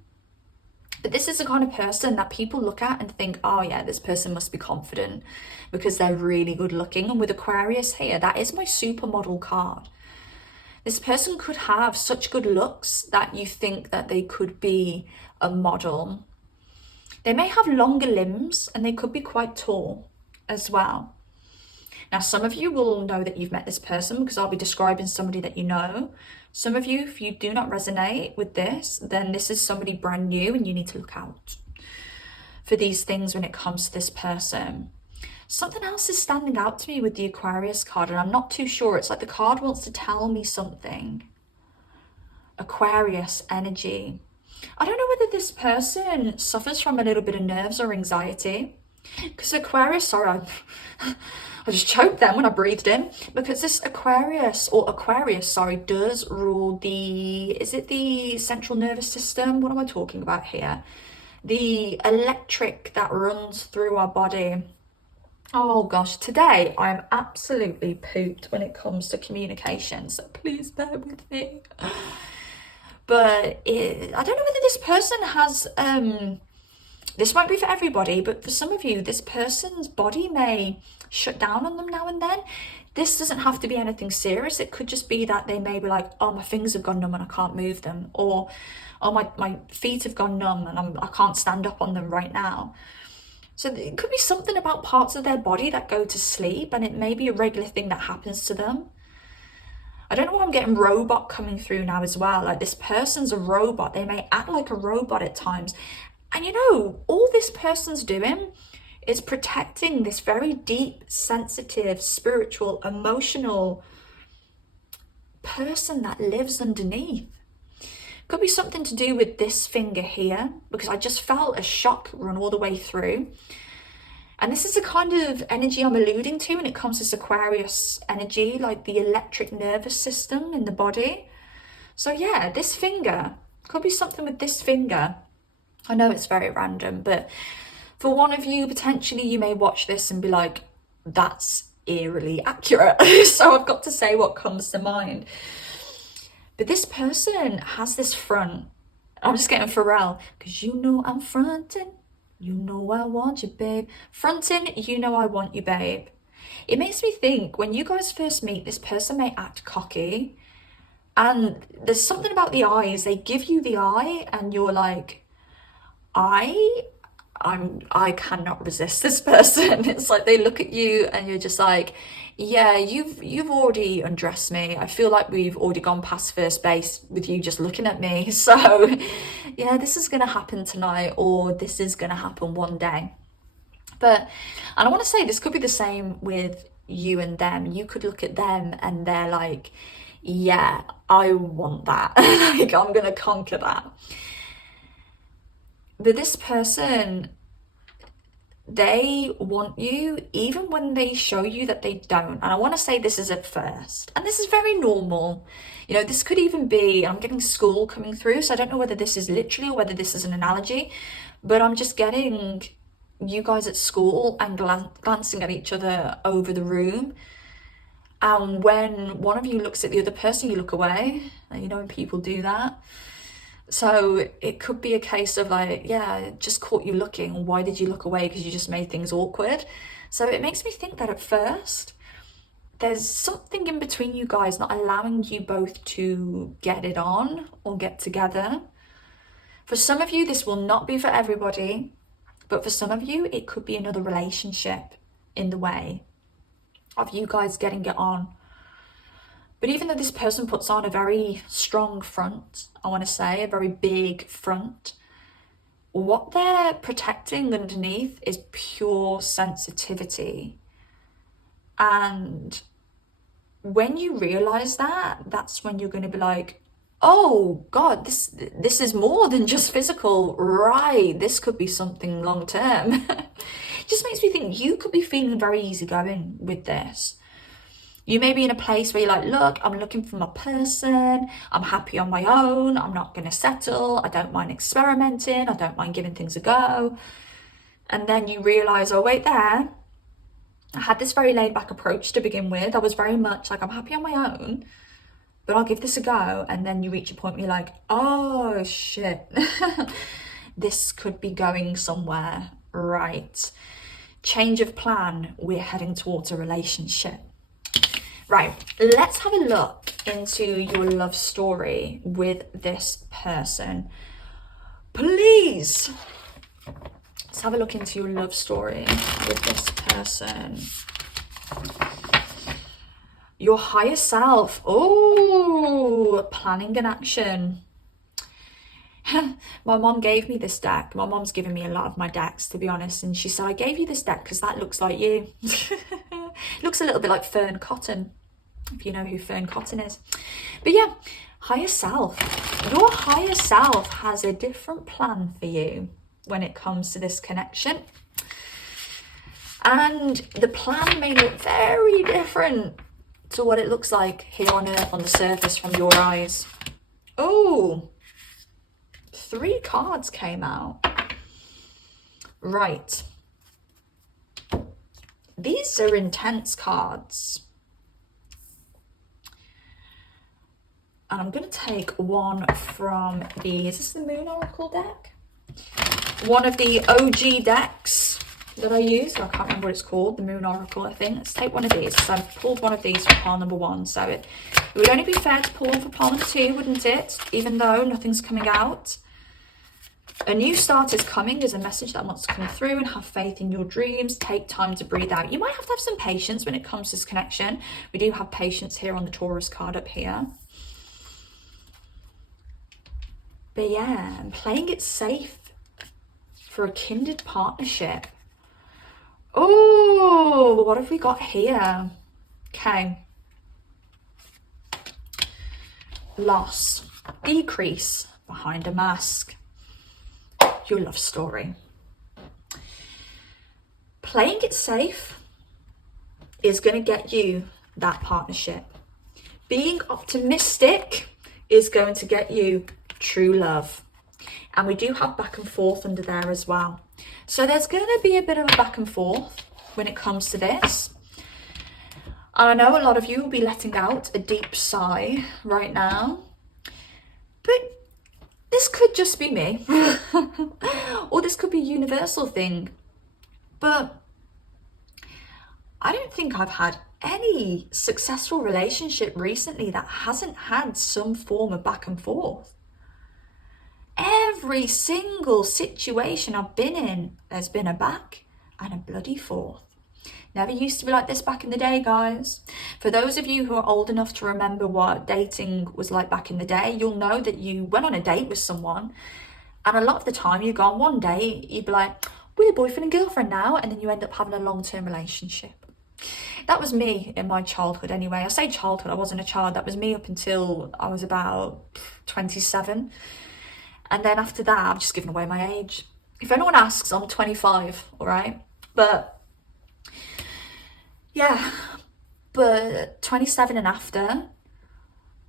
But this is the kind of person that people look at and think, oh yeah, this person must be confident because they're really good looking. And with Aquarius here, that is my supermodel card. This person could have such good looks that you think that they could be a model. They may have longer limbs and they could be quite tall as well. Now, some of you will know that you've met this person because I'll be describing somebody that you know. Some of you, if you do not resonate with this, then this is somebody brand new and you need to look out for these things when it comes to this person. Something else is standing out to me with the Aquarius card, and I'm not too sure. It's like the card wants to tell me something. Aquarius energy. I don't know whether this person suffers from a little bit of nerves or anxiety. Because Aquarius, sorry, I just choked then when I breathed in. Because this Aquarius, does rule is it the central nervous system? What am I talking about here? The electric that runs through our body. Oh gosh, today I'm absolutely pooped when it comes to communication. So please bear with me. But I don't know whether this person has, this won't be for everybody, but for some of you, this person's body may shut down on them now and then. This doesn't have to be anything serious. It could just be that they may be like, oh, my fingers have gone numb and I can't move them, or oh, my feet have gone numb and I can't stand up on them right now. So it could be something about parts of their body that go to sleep, and it may be a regular thing that happens to them. I don't know why I'm getting robot coming through now as well. Like, this person's a robot. They may act like a robot at times. And you know, all this person's doing is protecting this very deep, sensitive, spiritual, emotional person that lives underneath. Could be something to do with this finger here, because I just felt a shock run all the way through. And this is the kind of energy I'm alluding to when it comes to this Aquarius energy, like the electric nervous system in the body. So yeah, this finger, could be something with this finger. I know it's very random, but for one of you, potentially you may watch this and be like, that's eerily accurate. So I've got to say what comes to mind. But this person has this front. I'm just getting Pharrell, because you know I'm fronting. You know I want you, babe. Fronting, you know I want you, babe. It makes me think, when you guys first meet, this person may act cocky. And there's something about the eyes. They give you the eye and you're like, I cannot resist this person. It's like they look at you and you're just like, yeah, you've already undressed me. I feel like we've already gone past first base with you just looking at me. So yeah, this is gonna happen tonight, or this is gonna happen one day. And I want to say this could be the same with you and them. You could look at them and they're like, yeah, I want that. Like, I'm gonna conquer that. But this person, they want you even when they show you that they don't. And I want to say this is at first, and this is very normal. You know, this could even be, I'm getting school coming through, so I don't know whether this is literally or whether this is an analogy, but I'm just getting you guys at school and glancing at each other over the room, and when one of you looks at the other person, you look away. And you know, when people do that. So it could be a case of like, yeah, just caught you looking. Why did you look away? Because you just made things awkward. So it makes me think that at first, there's something in between you guys not allowing you both to get it on or get together. For some of you, this will not be for everybody. But for some of you, it could be another relationship in the way of you guys getting it on. But even though this person puts on a very strong front, I want to say, a very big front, what they're protecting underneath is pure sensitivity. And when you realize that, that's when you're going to be like, oh God, this is more than just physical, right? This could be something long term. It just makes me think you could be feeling very easygoing with this. You may be in a place where you're like, look, I'm looking for my person. I'm happy on my own. I'm not going to settle. I don't mind experimenting. I don't mind giving things a go. And then you realize, oh, wait there. I had this very laid back approach to begin with. I was very much like, I'm happy on my own, but I'll give this a go. And then you reach a point where you're like, oh shit, this could be going somewhere, right? Change of plan. We're heading towards a relationship. Right, let's have a look into your love story with this person. Please. Let's have a look into your love story with this person. Your higher self. Oh, planning and action. My mom gave me this deck. My mom's given me a lot of my decks, to be honest. And she said, I gave you this deck because that looks like you. Looks a little bit like Fern Cotton, if you know who Fern Cotton is. But yeah, higher self. Your higher self has a different plan for you when it comes to this connection. And the plan may look very different to what it looks like here on Earth on the surface from your eyes. Oh, 3 cards came out. Right. These are intense cards. And I'm going to take one from the, is this the Moon Oracle deck? One of the OG decks that I use. I can't remember what it's called, the Moon Oracle, I think. Let's take one of these. So I've pulled one of these for pile number 1. So it would only be fair to pull one for pile number 2, wouldn't it? Even though nothing's coming out. A new start is coming is a message that wants to come through, and have faith in your dreams. Take time to breathe out. You might have to have some patience when it comes to this connection. We do have patience here on the Taurus card up here. But yeah, I'm playing it safe for a kindred partnership. Oh, what have we got here? Okay. Loss. Decrease behind a mask. Your love story. Playing it safe is going to get you that partnership. Being optimistic is going to get you true love. And we do have back and forth under there as well. So there's going to be a bit of a back and forth when it comes to this. I know a lot of you will be letting out a deep sigh right now. But this could just be me. Or this could be a universal thing. But I don't think I've had any successful relationship recently that hasn't had some form of back and forth. Every single situation I've been in, there's been a back and a bloody forth. Never used to be like this back in the day, guys. For those of you who are old enough to remember what dating was like back in the day, you'll know that you went on a date with someone, and a lot of the time you go on one date, you'd be like, we're boyfriend and girlfriend now, and then you end up having a long-term relationship. That was me in my childhood anyway. I say childhood, I wasn't a child. That was me up until I was about 27. And then after that, I've just given away my age. If anyone asks, I'm 25, all right? But yeah, but 27 and after,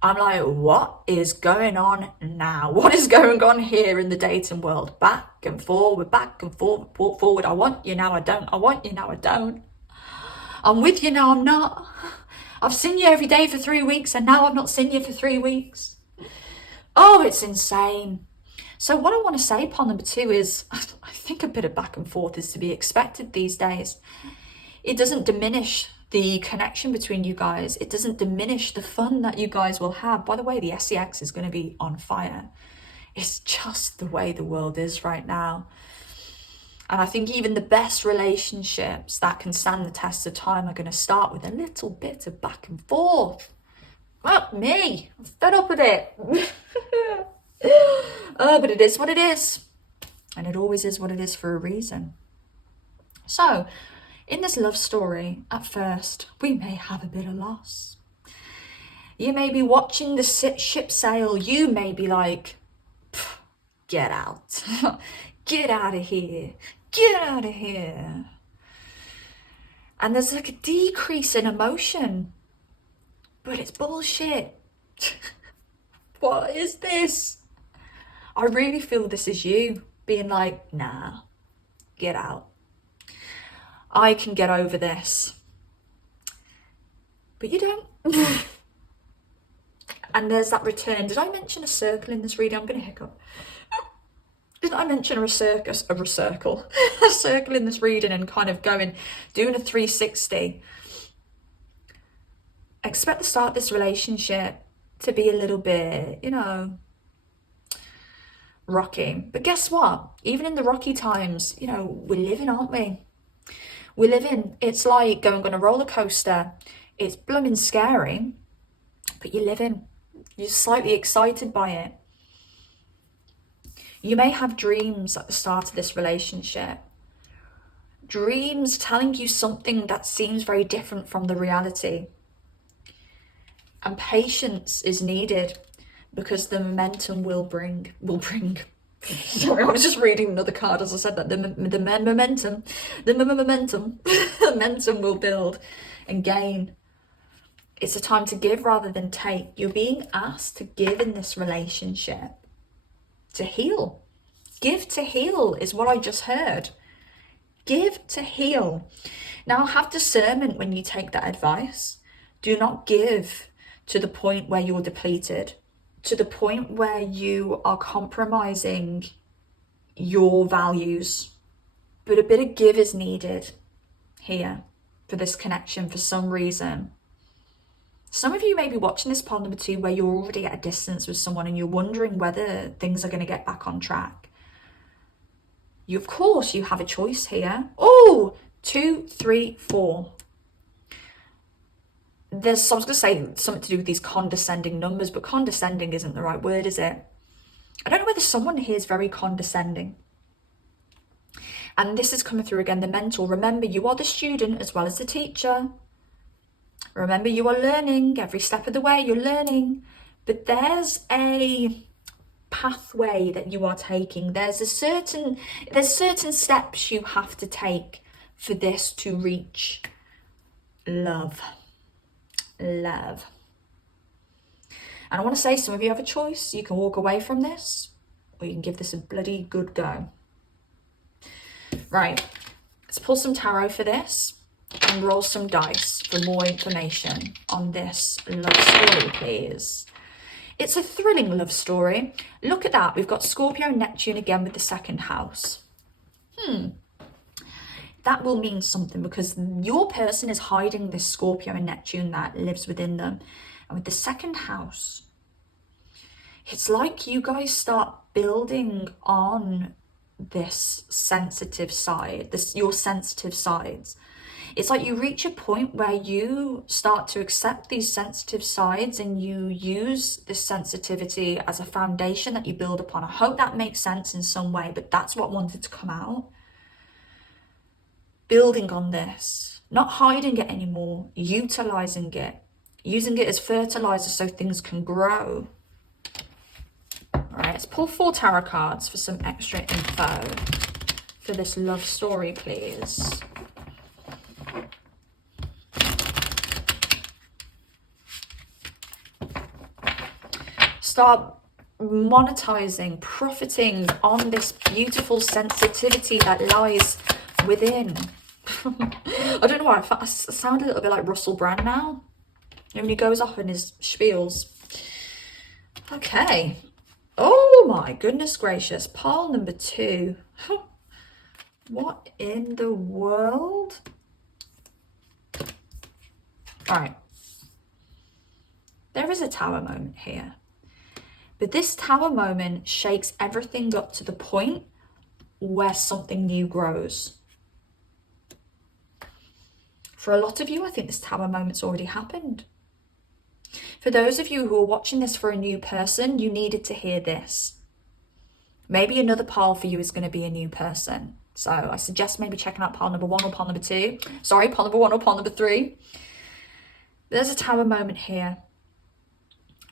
I'm like, what is going on now? What is going on here in the dating world? Back and forward, forward. I want you, now I don't. I want you, now I don't. I'm with you, now I'm not. I've seen you every day for 3 weeks, and now I've not seen you for 3 weeks. Oh, it's insane. So what I want to say upon number 2 is, I think a bit of back and forth is to be expected these days. It doesn't diminish the connection between you guys. It doesn't diminish the fun that you guys will have. By the way, the SEX is going to be on fire. It's just the way the world is right now. And I think even the best relationships that can stand the test of time are going to start with a little bit of back and forth. Fuck me. I'm fed up with it. But it is what it is. And it always is what it is for a reason. So, in this love story, at first, we may have a bit of loss. You may be watching the ship sail. You may be like, get out. Get out of here. Get out of here. And there's like a decrease in emotion. But it's bullshit. What is this? I really feel this is you being like, nah, get out. I can get over this. But you don't. And there's that return. Did I mention a circle in this reading? I'm going to hiccup. Did I mention a circle in this reading, and kind of doing a 360? Expect the start of this relationship to be a little bit, rocky. But guess what? Even in the rocky times, we're living, aren't we? We're living. It's like going on a roller coaster. It's blooming scary, but you're living. You're slightly excited by it. You may have dreams at the start of this relationship. Dreams telling you something that seems very different from the reality. And patience is needed, because the momentum will bring. Sorry, I was just reading another card as I said that. The momentum will build and gain. It's a time to give rather than take. You're being asked to give in this relationship. To heal. Give to heal is what I just heard. Give to heal. Now, have discernment when you take that advice. Do not give to the point where you're depleted, to the point where you are compromising your values But a bit of give is needed here for this connection for some reason. Some of you may be watching this pile number 2 where you're already at a distance with someone and you're wondering whether things are going to get back on track. You, of course, you have a choice here. Oh, 2, 3, 4. I was going to say something to do with these condescending numbers, but condescending isn't the right word, is it? I don't know whether someone here is very condescending. And this is coming through again, the mental. Remember, you are the student as well as the teacher. Remember, you are learning every step of the way, you're learning. But there's a pathway that you are taking. There's certain steps you have to take for this to reach love. And I want to say, some of you have a choice. You can walk away from this, or you can give this a bloody good go. Right, let's pull some tarot for this and roll some dice for more information on this love story, please. It's a thrilling love story. Look at that. We've got Scorpio and Neptune again with the second house. That will mean something because your person is hiding this Scorpio and Neptune that lives within them. And with the second house, it's like you guys start building on this sensitive side, your sensitive sides. It's like you reach a point where you start to accept these sensitive sides and you use this sensitivity as a foundation that you build upon. I hope that makes sense in some way, but that's what wanted to come out. Building on this, not hiding it anymore, utilizing it, using it as fertilizer so things can grow. All right, let's pull 4 tarot cards for some extra info for this love story, please. Start monetizing, profiting on this beautiful sensitivity that lies within. I don't know why I sound a little bit like Russell Brand now when he goes off in his spiels. Okay. Oh my goodness gracious. Pile number 2. What in the world? All right. There is a tower moment here. But this tower moment shakes everything up to the point where something new grows. For a lot of you, I think this tower moment's already happened. For those of you who are watching this for a new person, you needed to hear this. Maybe another pile for you is going to be a new person. So I suggest maybe checking out pile number 1 or pile number 2. Sorry, pile number 1 or pile number 3. There's a tower moment here.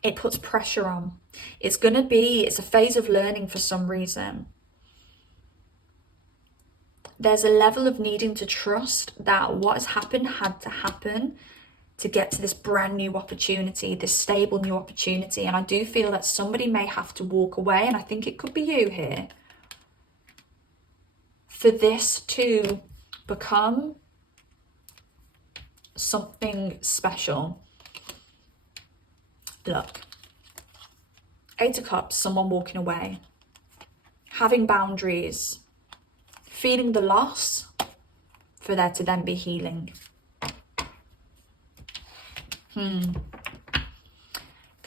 It puts pressure on. It's a phase of learning for some reason. There's a level of needing to trust that what has happened had to happen to get to this brand new opportunity, this stable new opportunity. And I do feel that somebody may have to walk away, and I think it could be you here, for this to become something special. Look, 8 of Cups, someone walking away, having boundaries, feeling the loss for there to then be healing. Can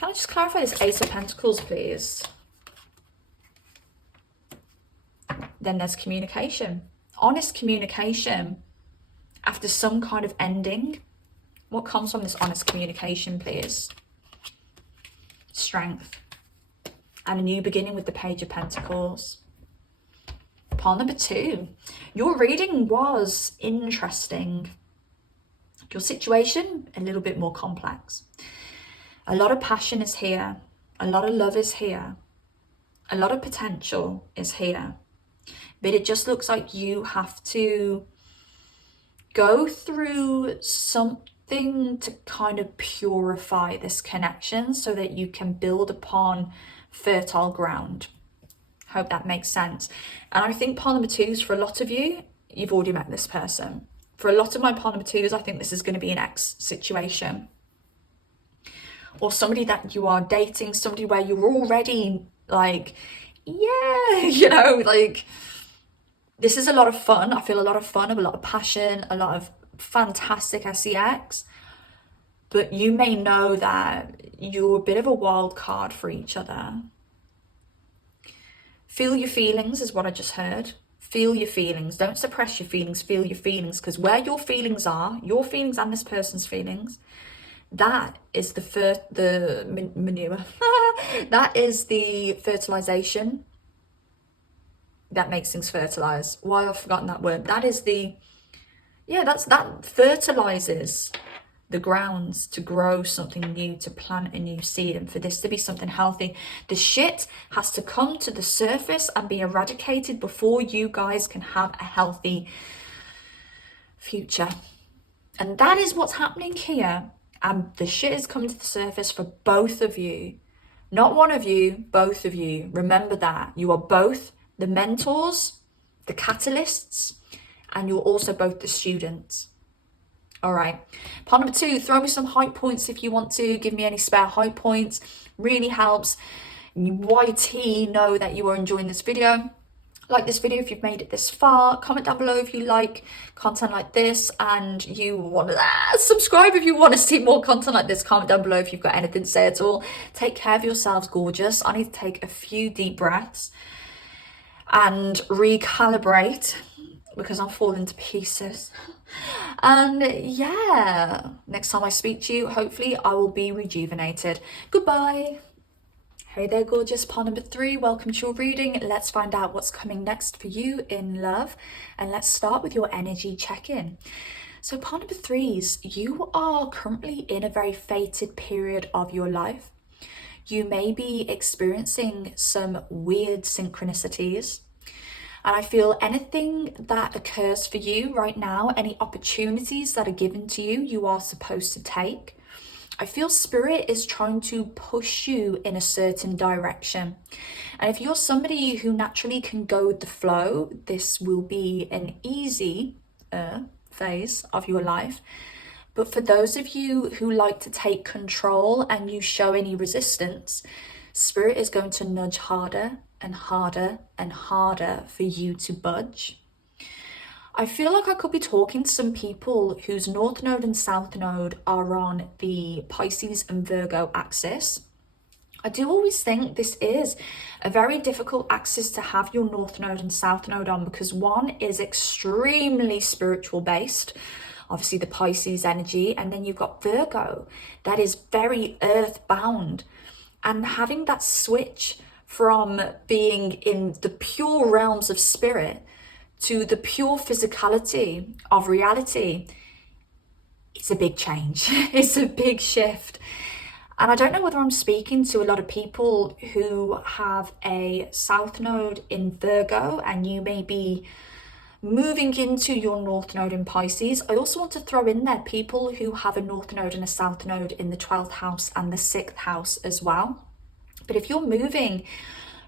I just clarify this 8 of Pentacles, please? Then there's communication, honest communication after some kind of ending. What comes from this honest communication, please? Strength and a new beginning with the Page of Pentacles. Pile number 2. Your reading was interesting. Your situation, a little bit more complex. A lot of passion is here. A lot of love is here. A lot of potential is here. But it just looks like you have to go through something to kind of purify this connection so that you can build upon fertile ground. Hope that makes sense. And I think pile number 2s, for a lot of you, you've already met this person. For a lot of my pile number 2s, I think this is going to be an ex situation. Or somebody that you are dating, somebody where you're already like, yeah, you know, like This is a lot of fun. I feel a lot of fun, a lot of passion, a lot of fantastic sex. But you may know that you're a bit of a wild card for each other. Feel your feelings is what I just heard. Feel your feelings. Don't suppress your feelings. Feel your feelings. Because where your feelings are, your feelings and this person's feelings, that is the manure. That is the fertilization that makes things fertilize. Why I've forgotten that word. That is the, yeah, that fertilizes the grounds to grow something new, to plant a new seed, and for this to be something healthy. The shit has to come to the surface and be eradicated before you guys can have a healthy future. And that is what's happening here. And the shit is coming to the surface for both of you. Not one of you, both of you. Remember that. You are both the mentors, the catalysts, and you're also both the students. All right. Part number 2, throw me some hype points if you want to. Give me any spare hype points. Really helps YT know that you are enjoying this video. Like this video if you've made it this far. Comment down below if you like content like this and you want to subscribe if you want to see more content like this. Comment down below if you've got anything to say at all. Take care of yourselves, gorgeous. I need to take a few deep breaths and recalibrate because I'm falling to pieces. And yeah, next time I speak to you, hopefully I will be rejuvenated. Goodbye. Hey there, gorgeous. Part number 3, welcome to your reading. Let's find out what's coming next for you in love. And let's start with your energy check-in. So part number 3s, you are currently in a very fated period of your life. You may be experiencing some weird synchronicities. And I feel anything that occurs for you right now, any opportunities that are given to you, you are supposed to take. I feel spirit is trying to push you in a certain direction. And if you're somebody who naturally can go with the flow, this will be an easy phase of your life. But for those of you who like to take control and you show any resistance, spirit is going to nudge harder and harder and harder for you to budge. I feel like I could be talking to some people whose North Node and South Node are on the Pisces and Virgo axis. I do always think this is a very difficult axis to have your North Node and South Node on because one is extremely spiritual based, obviously the Pisces energy, and then you've got Virgo that is very earthbound. And having that switch from being in the pure realms of spirit to the pure physicality of reality, it's a big change. It's a big shift. And I don't know whether I'm speaking to a lot of people who have a South Node in Virgo and you may be moving into your North Node in Pisces. I also want to throw in there people who have a North Node and a South Node in the 12th house and the 6th house as well. But if you're moving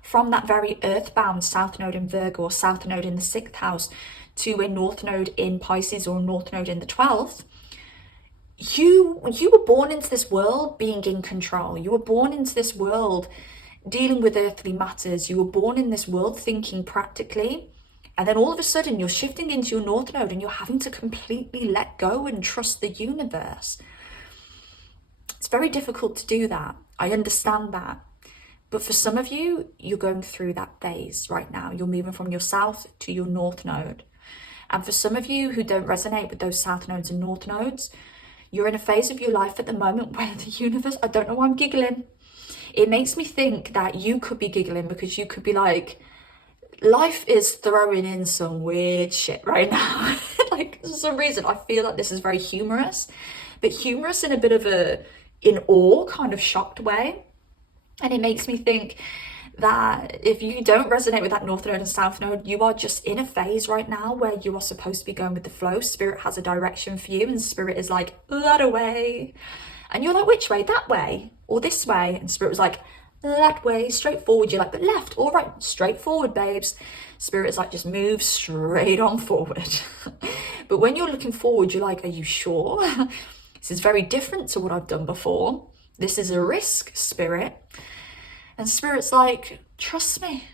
from that very earthbound South Node in Virgo or South Node in the 6th house to a North Node in Pisces or a North Node in the 12th, you were born into this world being in control. You were born into this world dealing with earthly matters. You were born in this world thinking practically. And then all of a sudden you're shifting into your North Node and you're having to completely let go and trust the universe. It's very difficult to do that. I understand that. But for some of you, you're going through that phase right now. You're moving from your South to your North Node. And for some of you who don't resonate with those South Nodes and North Nodes, you're in a phase of your life at the moment where the universe, I don't know why I'm giggling. It makes me think that you could be giggling because you could be like, life is throwing in some weird shit right now. Like, for some reason, I feel like this is very humorous, but humorous in a bit of in awe, kind of shocked way. And it makes me think that if you don't resonate with that North Node and South Node, you are just in a phase right now where you are supposed to be going with the flow. Spirit has a direction for you and spirit is like, that away. And you're like, which way? That way or this way? And spirit was like, that way, straight forward. You're like, but left, all right, straight forward, babes. Spirit is like, just move straight on forward. But when you're looking forward, you're like, are you sure? This is very different to what I've done before. This is a risk, spirit. And spirit's like, trust me.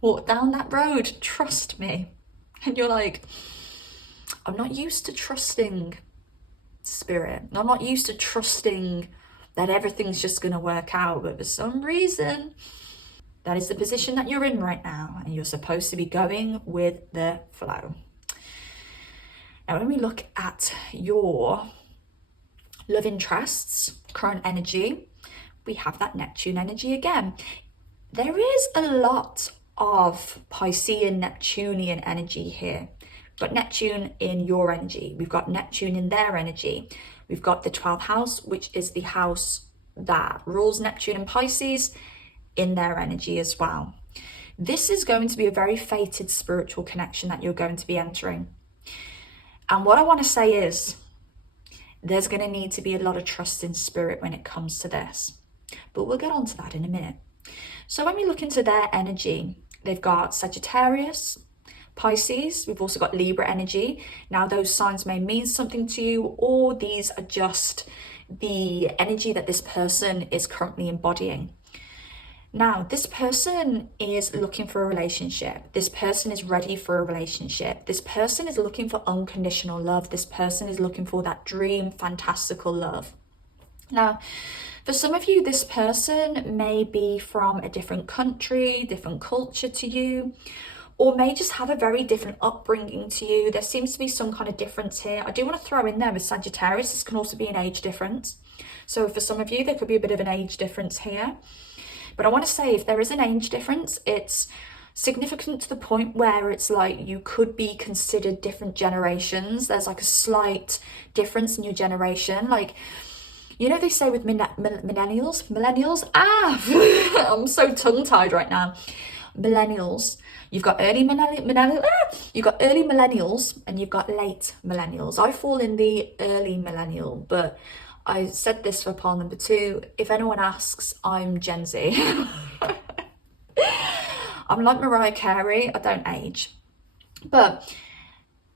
Walk down that road, trust me. And you're like, I'm not used to trusting spirit. I'm not used to trusting that everything's just going to work out. But for some reason, that is the position that you're in right now. And you're supposed to be going with the flow. Now, when we look at your love interests, current energy, we have that Neptune energy again. There is a lot of Piscean, Neptunian energy here. We've got Neptune in your energy. We've got Neptune in their energy. We've got the 12th house, which is the house that rules Neptune and Pisces, in their energy as well. This is going to be a very fated spiritual connection that you're going to be entering. And what I want to say is, there's going to need to be a lot of trust in spirit when it comes to this. But we'll get on to that in a minute. So when we look into their energy, they've got Sagittarius, Pisces, we've also got Libra energy. Now those signs may mean something to you, or these are just the energy that this person is currently embodying. Now, this person is looking for a relationship. This person is ready for a relationship. This person is looking for unconditional love. This person is looking for that dream, fantastical love. Now, for some of you, this person may be from a different country, different culture to you, or may just have a very different upbringing to you. There seems to be some kind of difference here. I do want to throw in there with Sagittarius, this can also be an age difference. So for some of you, there could be a bit of an age difference here. But I want to say, if there is an age difference, it's significant to the point where it's like you could be considered different generations. There's like a slight difference in your generation. Like, you know, they say with millennials, I'm so tongue-tied right now. Millennials, you've got early you've got early millennials and you've got late millennials. I fall in the early millennial, but I said this for pile number 2. If anyone asks, I'm Gen Z. I'm like Mariah Carey, I don't age. But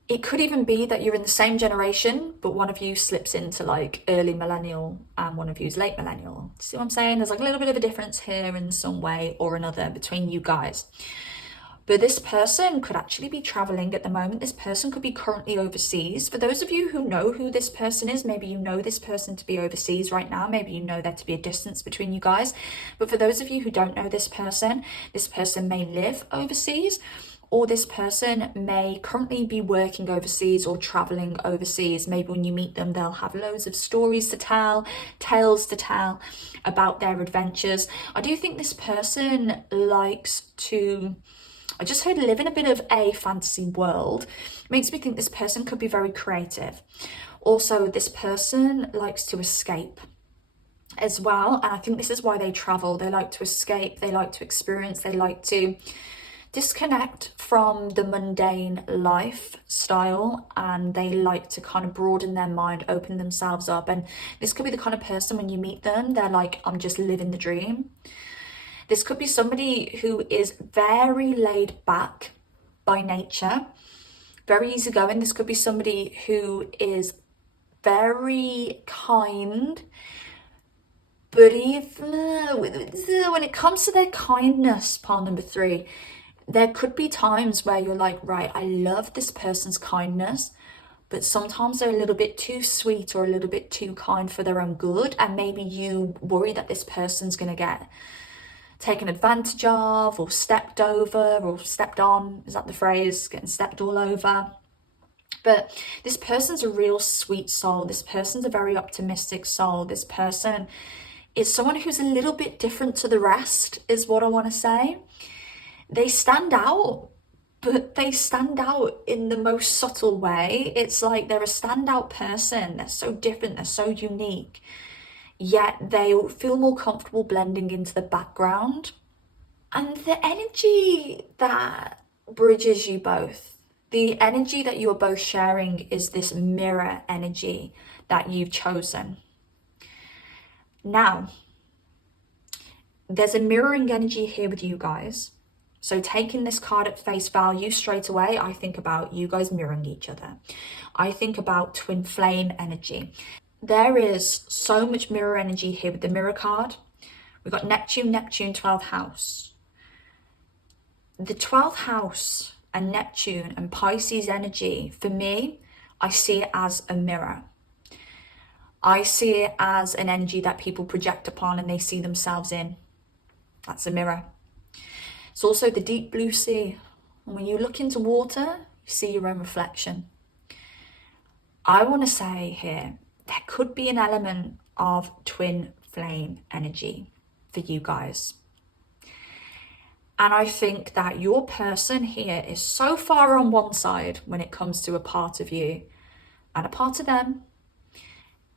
it could even be that you're in the same generation, but one of you slips into like early millennial and one of you's late millennial. See what I'm saying? There's like a little bit of a difference here in some way or another between you guys. But this person could actually be traveling at the moment. This person could be currently overseas. For those of you who know who this person is, maybe you know this person to be overseas right now. Maybe you know there to be a distance between you guys. But for those of you who don't know this person may live overseas, or this person may currently be working overseas or traveling overseas. Maybe when you meet them, they'll have loads of stories to tell, tales to tell about their adventures. I do think this person likes to, I just heard, live in a bit of a fantasy world. It makes me think this person could be very creative. Also, this person likes to escape as well. And I think this is why they travel. They like to escape, they like to experience, they like to disconnect from the mundane lifestyle, and they like to kind of broaden their mind, open themselves up. And this could be the kind of person, when you meet them, they're like, I'm just living the dream. This could be somebody who is very laid back by nature, very easygoing. This could be somebody who is very kind, but even when it comes to their kindness, pile number 3, there could be times where you're like, right, I love this person's kindness, but sometimes they're a little bit too sweet or a little bit too kind for their own good. And maybe you worry that this person's going to get taken advantage of or stepped over or stepped on. Is that the phrase? Getting stepped all over. But this person's a real sweet soul. This person's a very optimistic soul. This person is someone who's a little bit different to the rest, is what I want to say. They stand out, but they stand out in the most subtle way. It's like they're a standout person. They're so different, they're so unique, yet they feel more comfortable blending into the background. And the energy that bridges you both, the energy that you are both sharing, is this mirror energy that you've chosen. Now, there's a mirroring energy here with you guys. So taking this card at face value straight away, I think about you guys mirroring each other. I think about twin flame energy. There is so much mirror energy here with the mirror card. We've got Neptune, 12th house. The 12th house and Neptune and Pisces energy, for me, I see it as a mirror. I see it as an energy that people project upon and they see themselves in. That's a mirror. It's also the deep blue sea. And when you look into water, you see your own reflection. I want to say here, there could be an element of twin flame energy for you guys. And I think that your person here is so far on one side when it comes to a part of you and a part of them,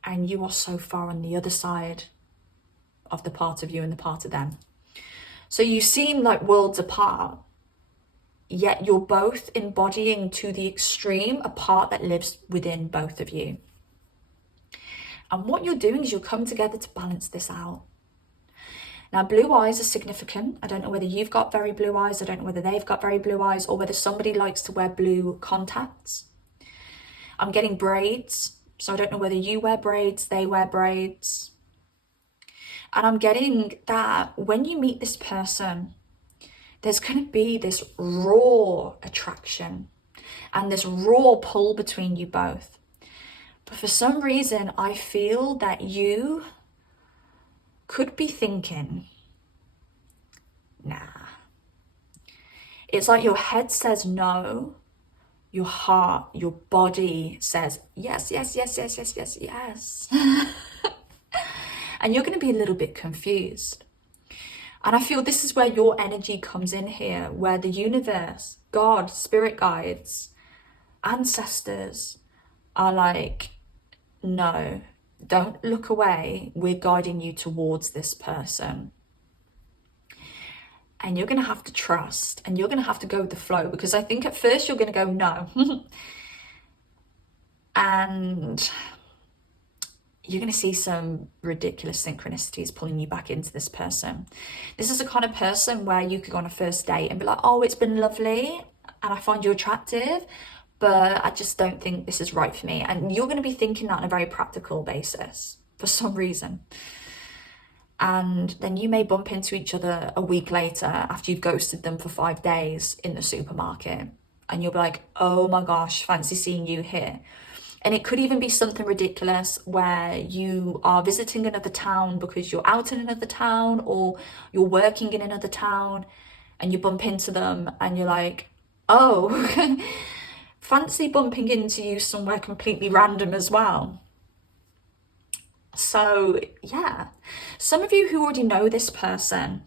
and you are so far on the other side of the part of you and the part of them. So you seem like worlds apart, yet you're both embodying to the extreme a part that lives within both of you. And what you're doing is you're coming together to balance this out. Now, blue eyes are significant. I don't know whether you've got very blue eyes. I don't know whether they've got very blue eyes, or whether somebody likes to wear blue contacts. I'm getting braids. So I don't know whether you wear braids, they wear braids. And I'm getting that when you meet this person, there's going to be this raw attraction and this raw pull between you both. But for some reason, I feel that you could be thinking, nah. It's like your head says no, your heart, your body says yes, yes, yes, yes, yes, yes, yes. And you're going to be a little bit confused. And I feel this is where your energy comes in here, where the universe, God, spirit guides, ancestors are like, no, don't look away. We're guiding you towards this person. And you're going to have to trust, and you're going to have to go with the flow, because I think at first you're going to go no. And you're going to see some ridiculous synchronicities pulling you back into this person. This is the kind of person where you could go on a first date and be like, oh, it's been lovely and I find you attractive, but I just don't think this is right for me. And you're going to be thinking that on a very practical basis for some reason. And then you may bump into each other a week later after you've ghosted them for 5 days in the supermarket. And you'll be like, oh my gosh, fancy seeing you here. And it could even be something ridiculous where you are visiting another town because you're out in another town, or you're working in another town and you bump into them and you're like, oh, fancy bumping into you somewhere completely random as well. So yeah, some of you who already know this person,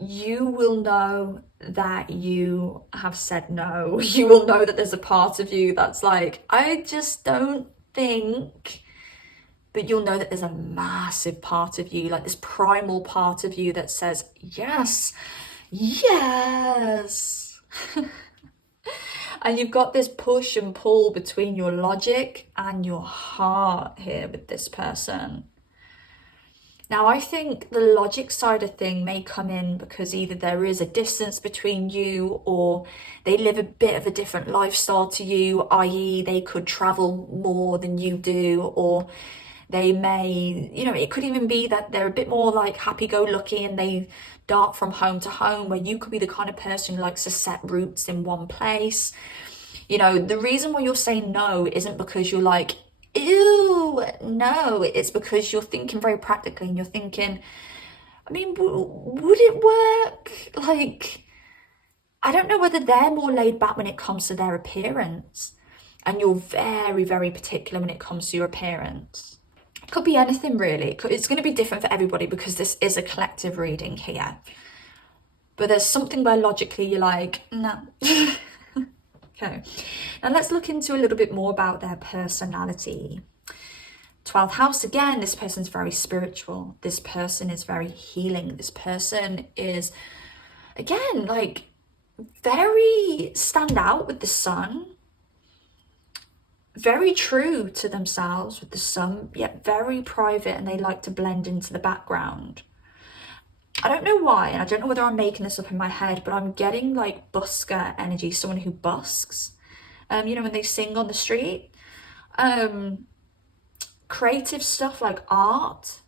you will know that you have said no. You will know that there's a part of you that's like, I just don't think. But you'll know that there's a massive part of you, like this primal part of you that says, yes, yes. And you've got this push and pull between your logic and your heart here with this person. Now, I think the logic side of thing may come in because either there is a distance between you, or they live a bit of a different lifestyle to you, i.e. they could travel more than you do, or they may, you know, it could even be that they're a bit more like happy-go-lucky and they dart from home to home, where you could be the kind of person who likes to set roots in one place. You know, the reason why you're saying no isn't because you're like, ew, no, it's because you're thinking very practically and you're thinking, I mean, would it work? Like, I don't know whether they're more laid back when it comes to their appearance, and you're very, very particular when it comes to your appearance. It could be anything really. It's going to be different for everybody because this is a collective reading here. But there's something where logically you're like, no. Okay, now let's look into a little bit more about their personality. 12th house, again, this person's very spiritual. This person is very healing. This person is, again, like very stand out with the sun. Very true to themselves with the sun, yet very private, and they like to blend into the background. I don't know why, and I don't know whether I'm making this up in my head, but I'm getting like busker energy, someone who busks, you know, when they sing on the street. Creative stuff like art.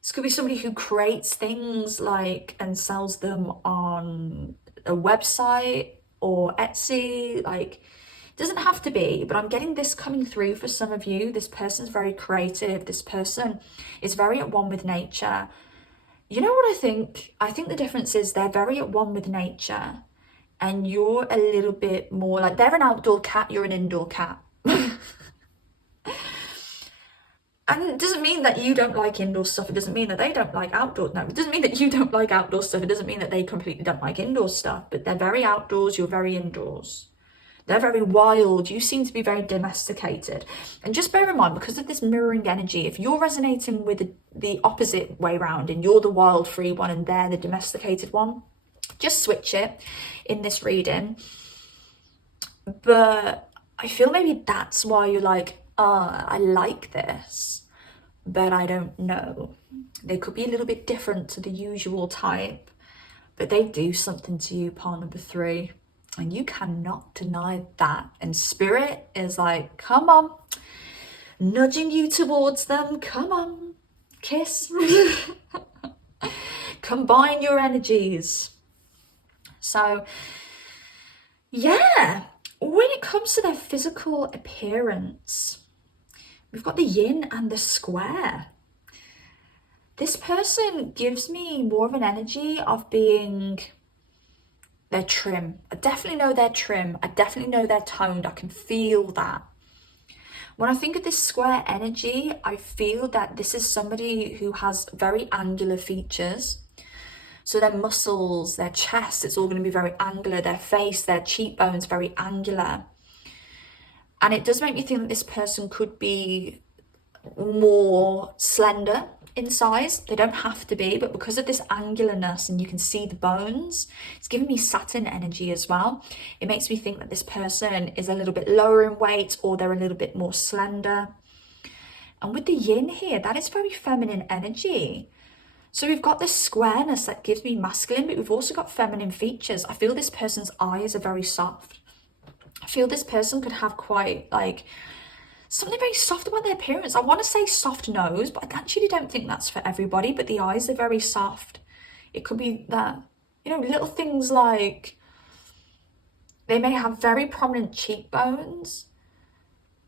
This could be somebody who creates things like and sells them on a website. or Etsy. Like, it doesn't have to be, but I'm getting this coming through for some of you. This person's very creative. This person is very at one with nature. You know what I think? I think the difference is they're very at one with nature, and you're a little bit more like, they're an outdoor cat, you're an indoor cat. And it doesn't mean that you don't like indoor stuff. It doesn't mean that they don't like outdoor. No, it doesn't mean that you don't like outdoor stuff. It doesn't mean that they completely don't like indoor stuff. But they're very outdoors. You're very indoors. They're very wild. You seem to be very domesticated. And just bear in mind, because of this mirroring energy, if you're resonating with the opposite way around and you're the wild, free one and they're the domesticated one, just switch it in this reading. But I feel maybe that's why you're like, I like this, but I don't know. They could be a little bit different to the usual type, but they do something to you, part number 3, and you cannot deny that. And spirit is like, come on, nudging you towards them. Come on, kiss. Combine your energies. So yeah, when it comes to their physical appearance, we've got the yin and the square. This person gives me more of an energy of being, they're trim. I definitely know they're trim. I definitely know they're toned. I can feel that. When I think of this square energy, I feel that this is somebody who has very angular features. So their muscles, their chest, it's all going to be very angular. Their face, their cheekbones, very angular. And it does make me think that this person could be more slender in size. They don't have to be, but because of this angularness and you can see the bones, it's giving me Saturn energy as well. It makes me think that this person is a little bit lower in weight or they're a little bit more slender. And with the yin here, that is very feminine energy. So we've got this squareness that gives me masculine, but we've also got feminine features. I feel this person's eyes are very soft. I feel this person could have quite like something very soft about their appearance. I want to say soft nose, but I actually don't think that's for everybody, but the eyes are very soft. It could be that, you know, little things like they may have very prominent cheekbones,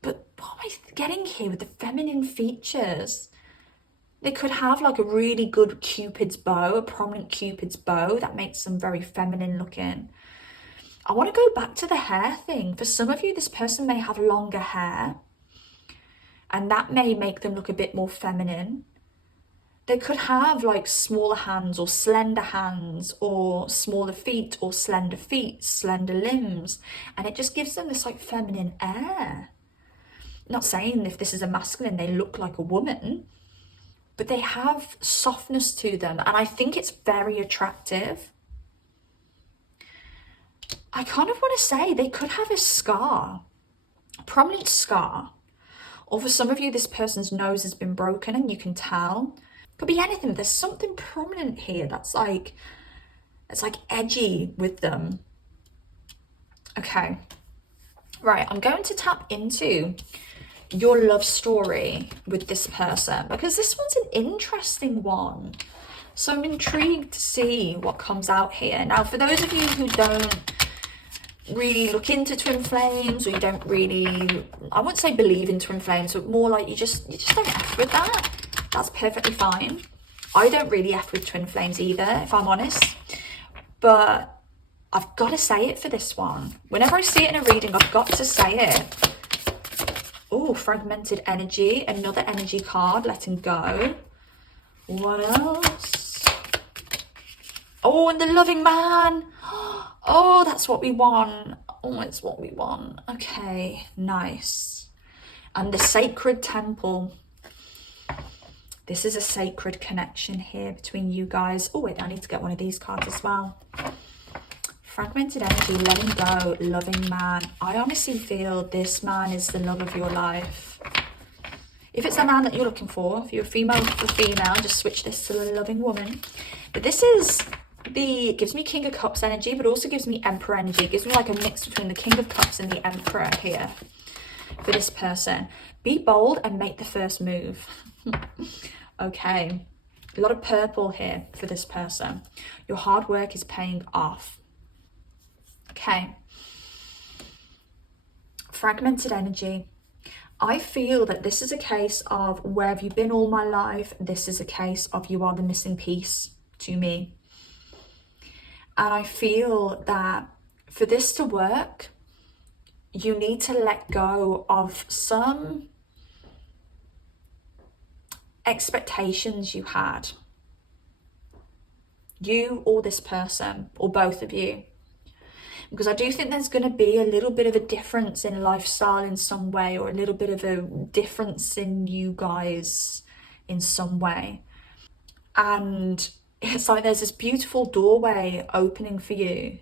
but what am I getting here with the feminine features? They could have like a really good cupid's bow, a prominent cupid's bow that makes them very feminine looking. I want to go back to the hair thing. For some of you, this person may have longer hair, and that may make them look a bit more feminine. They could have like smaller hands or slender hands, or smaller feet or slender feet, slender limbs, and it just gives them this like feminine air. Not saying if this is a masculine, they look like a woman, but they have softness to them, and I think it's very attractive. I kind of want to say they could have a scar, a prominent scar, or for some of you, this person's nose has been broken and you can tell. Could be anything. There's something prominent here that's like, it's like edgy with them. Okay, right, I'm going to tap into your love story with this person because this one's an interesting one. So I'm intrigued to see what comes out here. Now, for those of you who don't really look into twin flames, or you don't really, I wouldn't say believe in twin flames, but more like you just don't F with that, that's perfectly fine. I don't really F with twin flames either, if I'm honest, but I've got to say it for this one. Whenever I see it in a reading, I've got to say it. Oh, fragmented energy, another energy card, letting go. What else? Oh, and the loving man. Oh, that's what we want. Oh, it's what we want. Okay, nice. And the sacred temple. This is a sacred connection here between you guys. Oh, wait, I need to get one of these cards as well. Fragmented energy, letting go, loving man. I honestly feel this man is the love of your life. If it's a man that you're looking for, if you're a female for female, just switch this to the loving woman. But this is it gives me King of Cups energy, but also gives me Emperor energy. It gives me like a mix between the King of Cups and the Emperor here for this person. Be bold and make the first move. Okay, a lot of purple here for this person. Your hard work is paying off. Okay, fragmented energy. I feel that this is a case of where have you been all my life? This is a case of you are the missing piece to me. And I feel that for this to work, you need to let go of some expectations you had. You or this person, or both of you. Because I do think there's going to be a little bit of a difference in lifestyle in some way, or a little bit of a difference in you guys in some way. And it's like there's this beautiful doorway opening for you.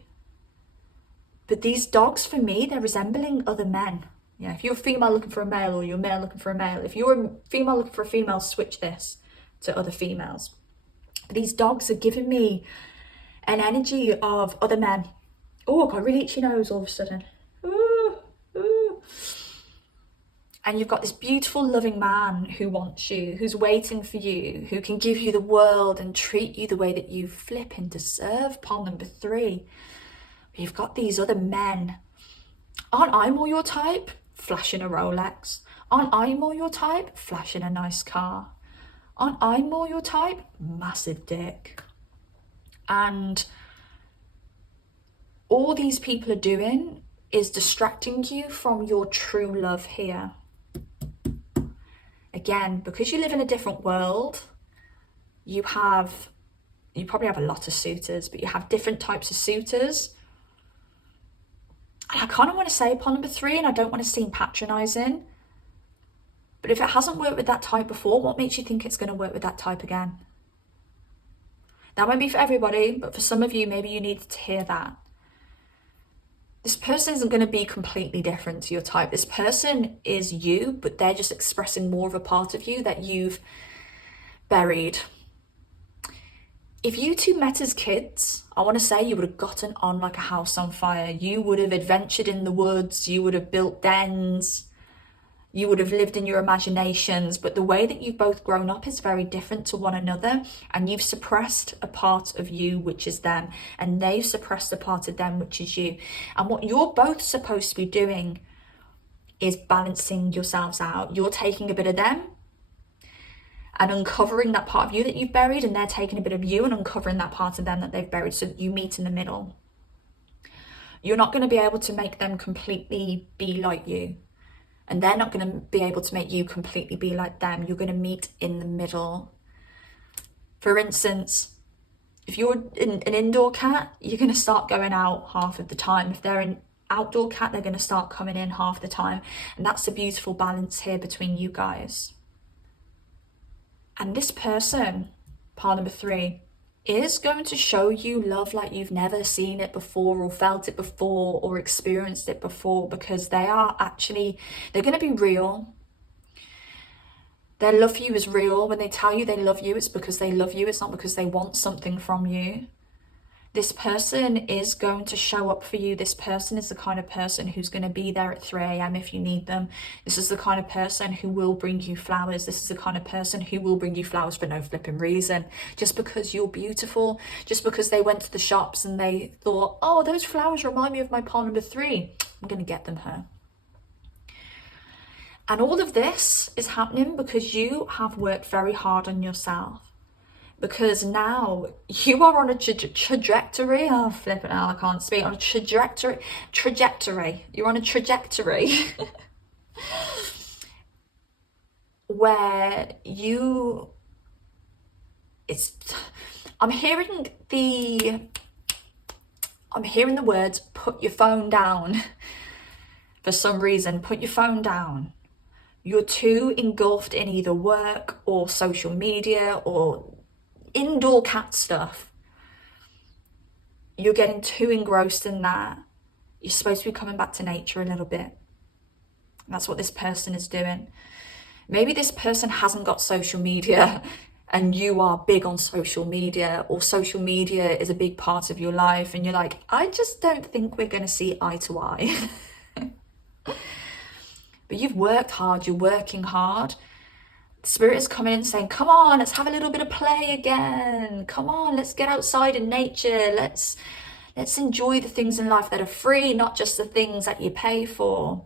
But these dogs, for me, they're resembling other men. Yeah, if you're a female looking for a male, or you're a male looking for a male, if you're a female looking for a female, switch this to other females. But these dogs are giving me an energy of other men. Oh, I've got a really itchy nose all of a sudden. Ooh, ooh. And you've got this beautiful, loving man who wants you, who's waiting for you, who can give you the world and treat you the way that you flipping deserve. Pawn number 3. You've got these other men. Aren't I more your type? Flashing a Rolex. Aren't I more your type? Flashing a nice car. Aren't I more your type? Massive dick. And all these people are doing is distracting you from your true love here. Again, because you live in a different world, you probably have a lot of suitors, but you have different types of suitors. And I kind of want to say pawn number 3, and I don't want to seem patronising, but if it hasn't worked with that type before, what makes you think it's going to work with that type again? That won't be for everybody, but for some of you, maybe you need to hear that. This person isn't going to be completely different to your type. This person is you, but they're just expressing more of a part of you that you've buried. If you two met as kids, I want to say you would have gotten on like a house on fire. You would have adventured in the woods. You would have built dens. You would have lived in your imaginations. But the way that you've both grown up is very different to one another. And you've suppressed a part of you, which is them. And they've suppressed a part of them, which is you. And what you're both supposed to be doing is balancing yourselves out. You're taking a bit of them and uncovering that part of you that you've buried, and they're taking a bit of you and uncovering that part of them that they've buried, so that you meet in the middle. You're not going to be able to make them completely be like you, and they're not going to be able to make you completely be like them. You're going to meet in the middle. For instance, if you're an indoor cat, you're going to start going out half of the time. If they're an outdoor cat, they're going to start coming in half the time. And that's the beautiful balance here between you guys. And this person, part number 3, is going to show you love like you've never seen it before, or felt it before, or experienced it before, because they're going to be real. Their love for you is real. When they tell you they love you, it's because they love you. It's not because they want something from you. This person is going to show up for you. This person is the kind of person who's going to be there at 3 a.m. if you need them. This is the kind of person who will bring you flowers. This is the kind of person who will bring you flowers for no flipping reason. Just because you're beautiful, just because they went to the shops and they thought, oh, those flowers remind me of my pawn number 3. I'm going to get them her. And all of this is happening because you have worked very hard on yourself. Because now you are on a trajectory. Oh, flipping out, I can't speak. On a trajectory. You're on a trajectory where I'm hearing the words, put your phone down. For some reason, put your phone down. You're too engulfed in either work or social media or indoor cat stuff. You're getting too engrossed in that. You're supposed to be coming back to nature a little bit. That's what this person is doing. Maybe this person hasn't got social media and you are big on social media, or social media is a big part of your life and you're like, I just don't think we're going to see eye to eye. But you've worked hard, you're working hard. Spirit is coming in saying, come on, let's have a little bit of play again. Come on, let's get outside in nature. Let's enjoy the things in life that are free, not just the things that you pay for.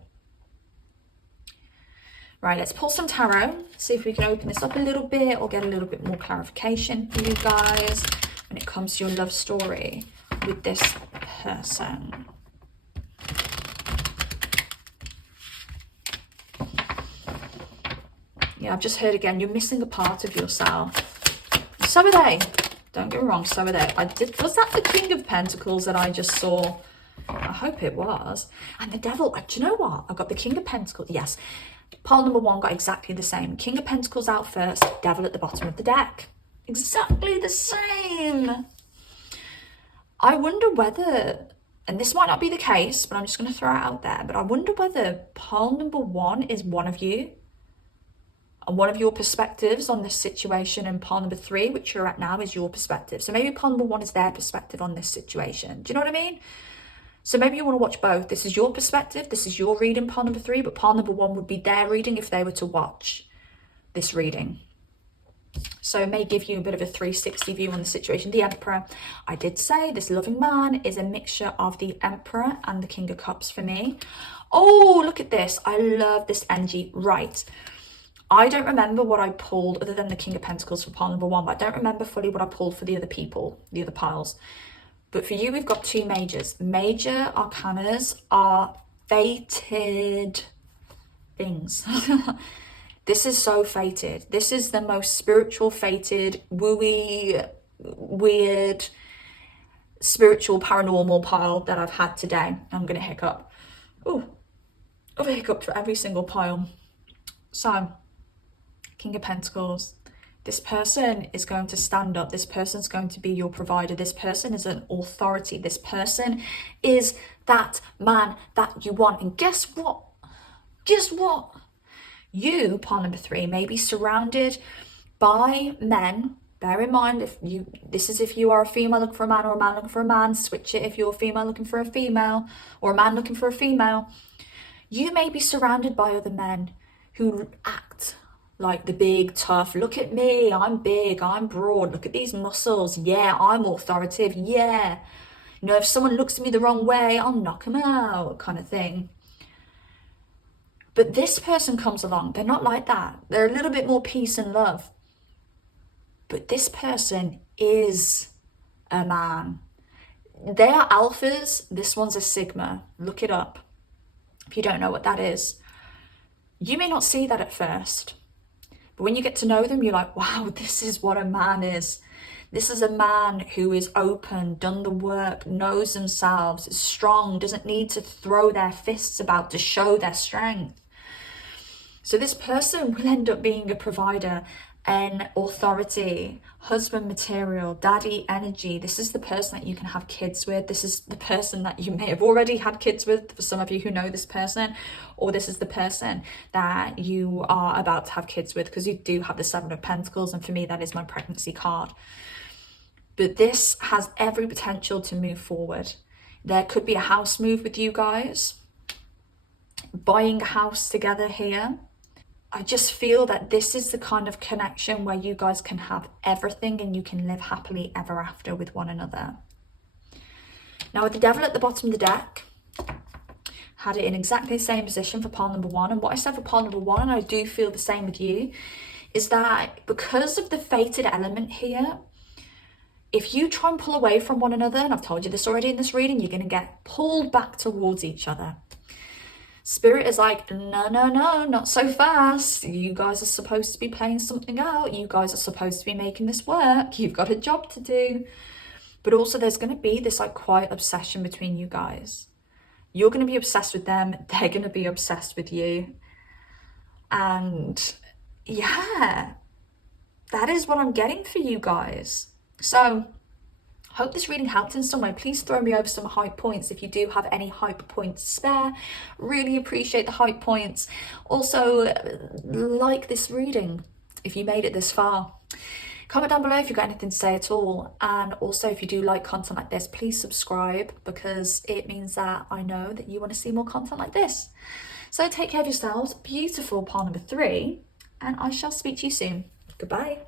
Right, let's pull some tarot, see if we can open this up a little bit or get a little bit more clarification for you guys when it comes to your love story with this person. Yeah, I've just heard again, you're missing a part of yourself. So are they. Don't get me wrong, so are they. Was that the King of Pentacles that I just saw? I hope it was. And the Devil, do you know what? I got the King of Pentacles, yes. Pile number 1 got exactly the same. King of Pentacles out first, Devil at the bottom of the deck. Exactly the same. I wonder whether, and this might not be the case, but I'm just going to throw it out there, but I wonder whether pile number 1 is one of you and one of your perspectives on this situation, and pile number 3, which you're at now, is your perspective. So maybe pile number 1 is their perspective on this situation. Do you know what I mean? So maybe you want to watch both. This is your perspective. This is your reading, pile number 3, but pile number 1 would be their reading if they were to watch this reading. So it may give you a bit of a 360 view on the situation. The Emperor, I did say this loving man is a mixture of the Emperor and the King of Cups for me. Oh, look at this. I love this energy. Right. I don't remember what I pulled other than the King of Pentacles for pile number 1, but I don't remember fully what I pulled for the other people, the other piles. But for you, we've got 2 majors. Major arcanas are fated things. This is so fated. This is the most spiritual, fated, wooey, weird, spiritual, paranormal pile that I've had today. I'm going to hiccup. Oh, I've hiccuped for every single pile. So, King of Pentacles. This person is going to stand up. This person's going to be your provider. This person is an authority. This person is that man that you want. And guess what? Guess what? You, pile number 3, may be surrounded by men. Bear in mind, if you are a female looking for a man, or a man looking for a man, switch it if you're a female looking for a female, or a man looking for a female. You may be surrounded by other men who act like the big, tough, look at me, I'm big, I'm broad, look at these muscles, yeah, I'm authoritative, yeah. You know, if someone looks at me the wrong way, I'll knock them out, kind of thing. But this person comes along, they're not like that. They're a little bit more peace and love. But this person is a man. They are alphas, this one's a sigma. Look it up if you don't know what that is. You may not see that at first. But when you get to know them, you're like, wow, this is what a man is. This is a man who is open, done the work, knows themselves, is strong, doesn't need to throw their fists about to show their strength. So this person will end up being a provider, an authority, husband material, daddy energy. This is the person that you can have kids with. This is the person that you may have already had kids with, for some of you who know this person, or this is the person that you are about to have kids with, because you do have the 7 of Pentacles, and for me that is my pregnancy card. But this has every potential to move forward. There could be a house move with you guys, buying a house together here. I just feel that this is the kind of connection where you guys can have everything and you can live happily ever after with one another. Now with the Devil at the bottom of the deck, had it in exactly the same position for pile number 1. And what I said for pile number 1, and I do feel the same with you, is that because of the fated element here, if you try and pull away from one another, and I've told you this already in this reading, you're going to get pulled back towards each other. Spirit is like, no, not so fast. You guys are supposed to be playing something out. You guys are supposed to be making this work. You've got a job to do. But also there's going to be this like quiet obsession between you guys. You're going to be obsessed with them. They're going to be obsessed with you. And yeah, that is what I'm getting for you guys. So hope this reading helped in some way. Please throw me over some hype points if you do have any hype points spare. Really appreciate the hype points. Also, like this reading if you made it this far. Comment down below if you've got anything to say at all. And also, if you do like content like this, please subscribe, because it means that I know that you want to see more content like this. So take care of yourselves. Beautiful pile number 3. And I shall speak to you soon. Goodbye.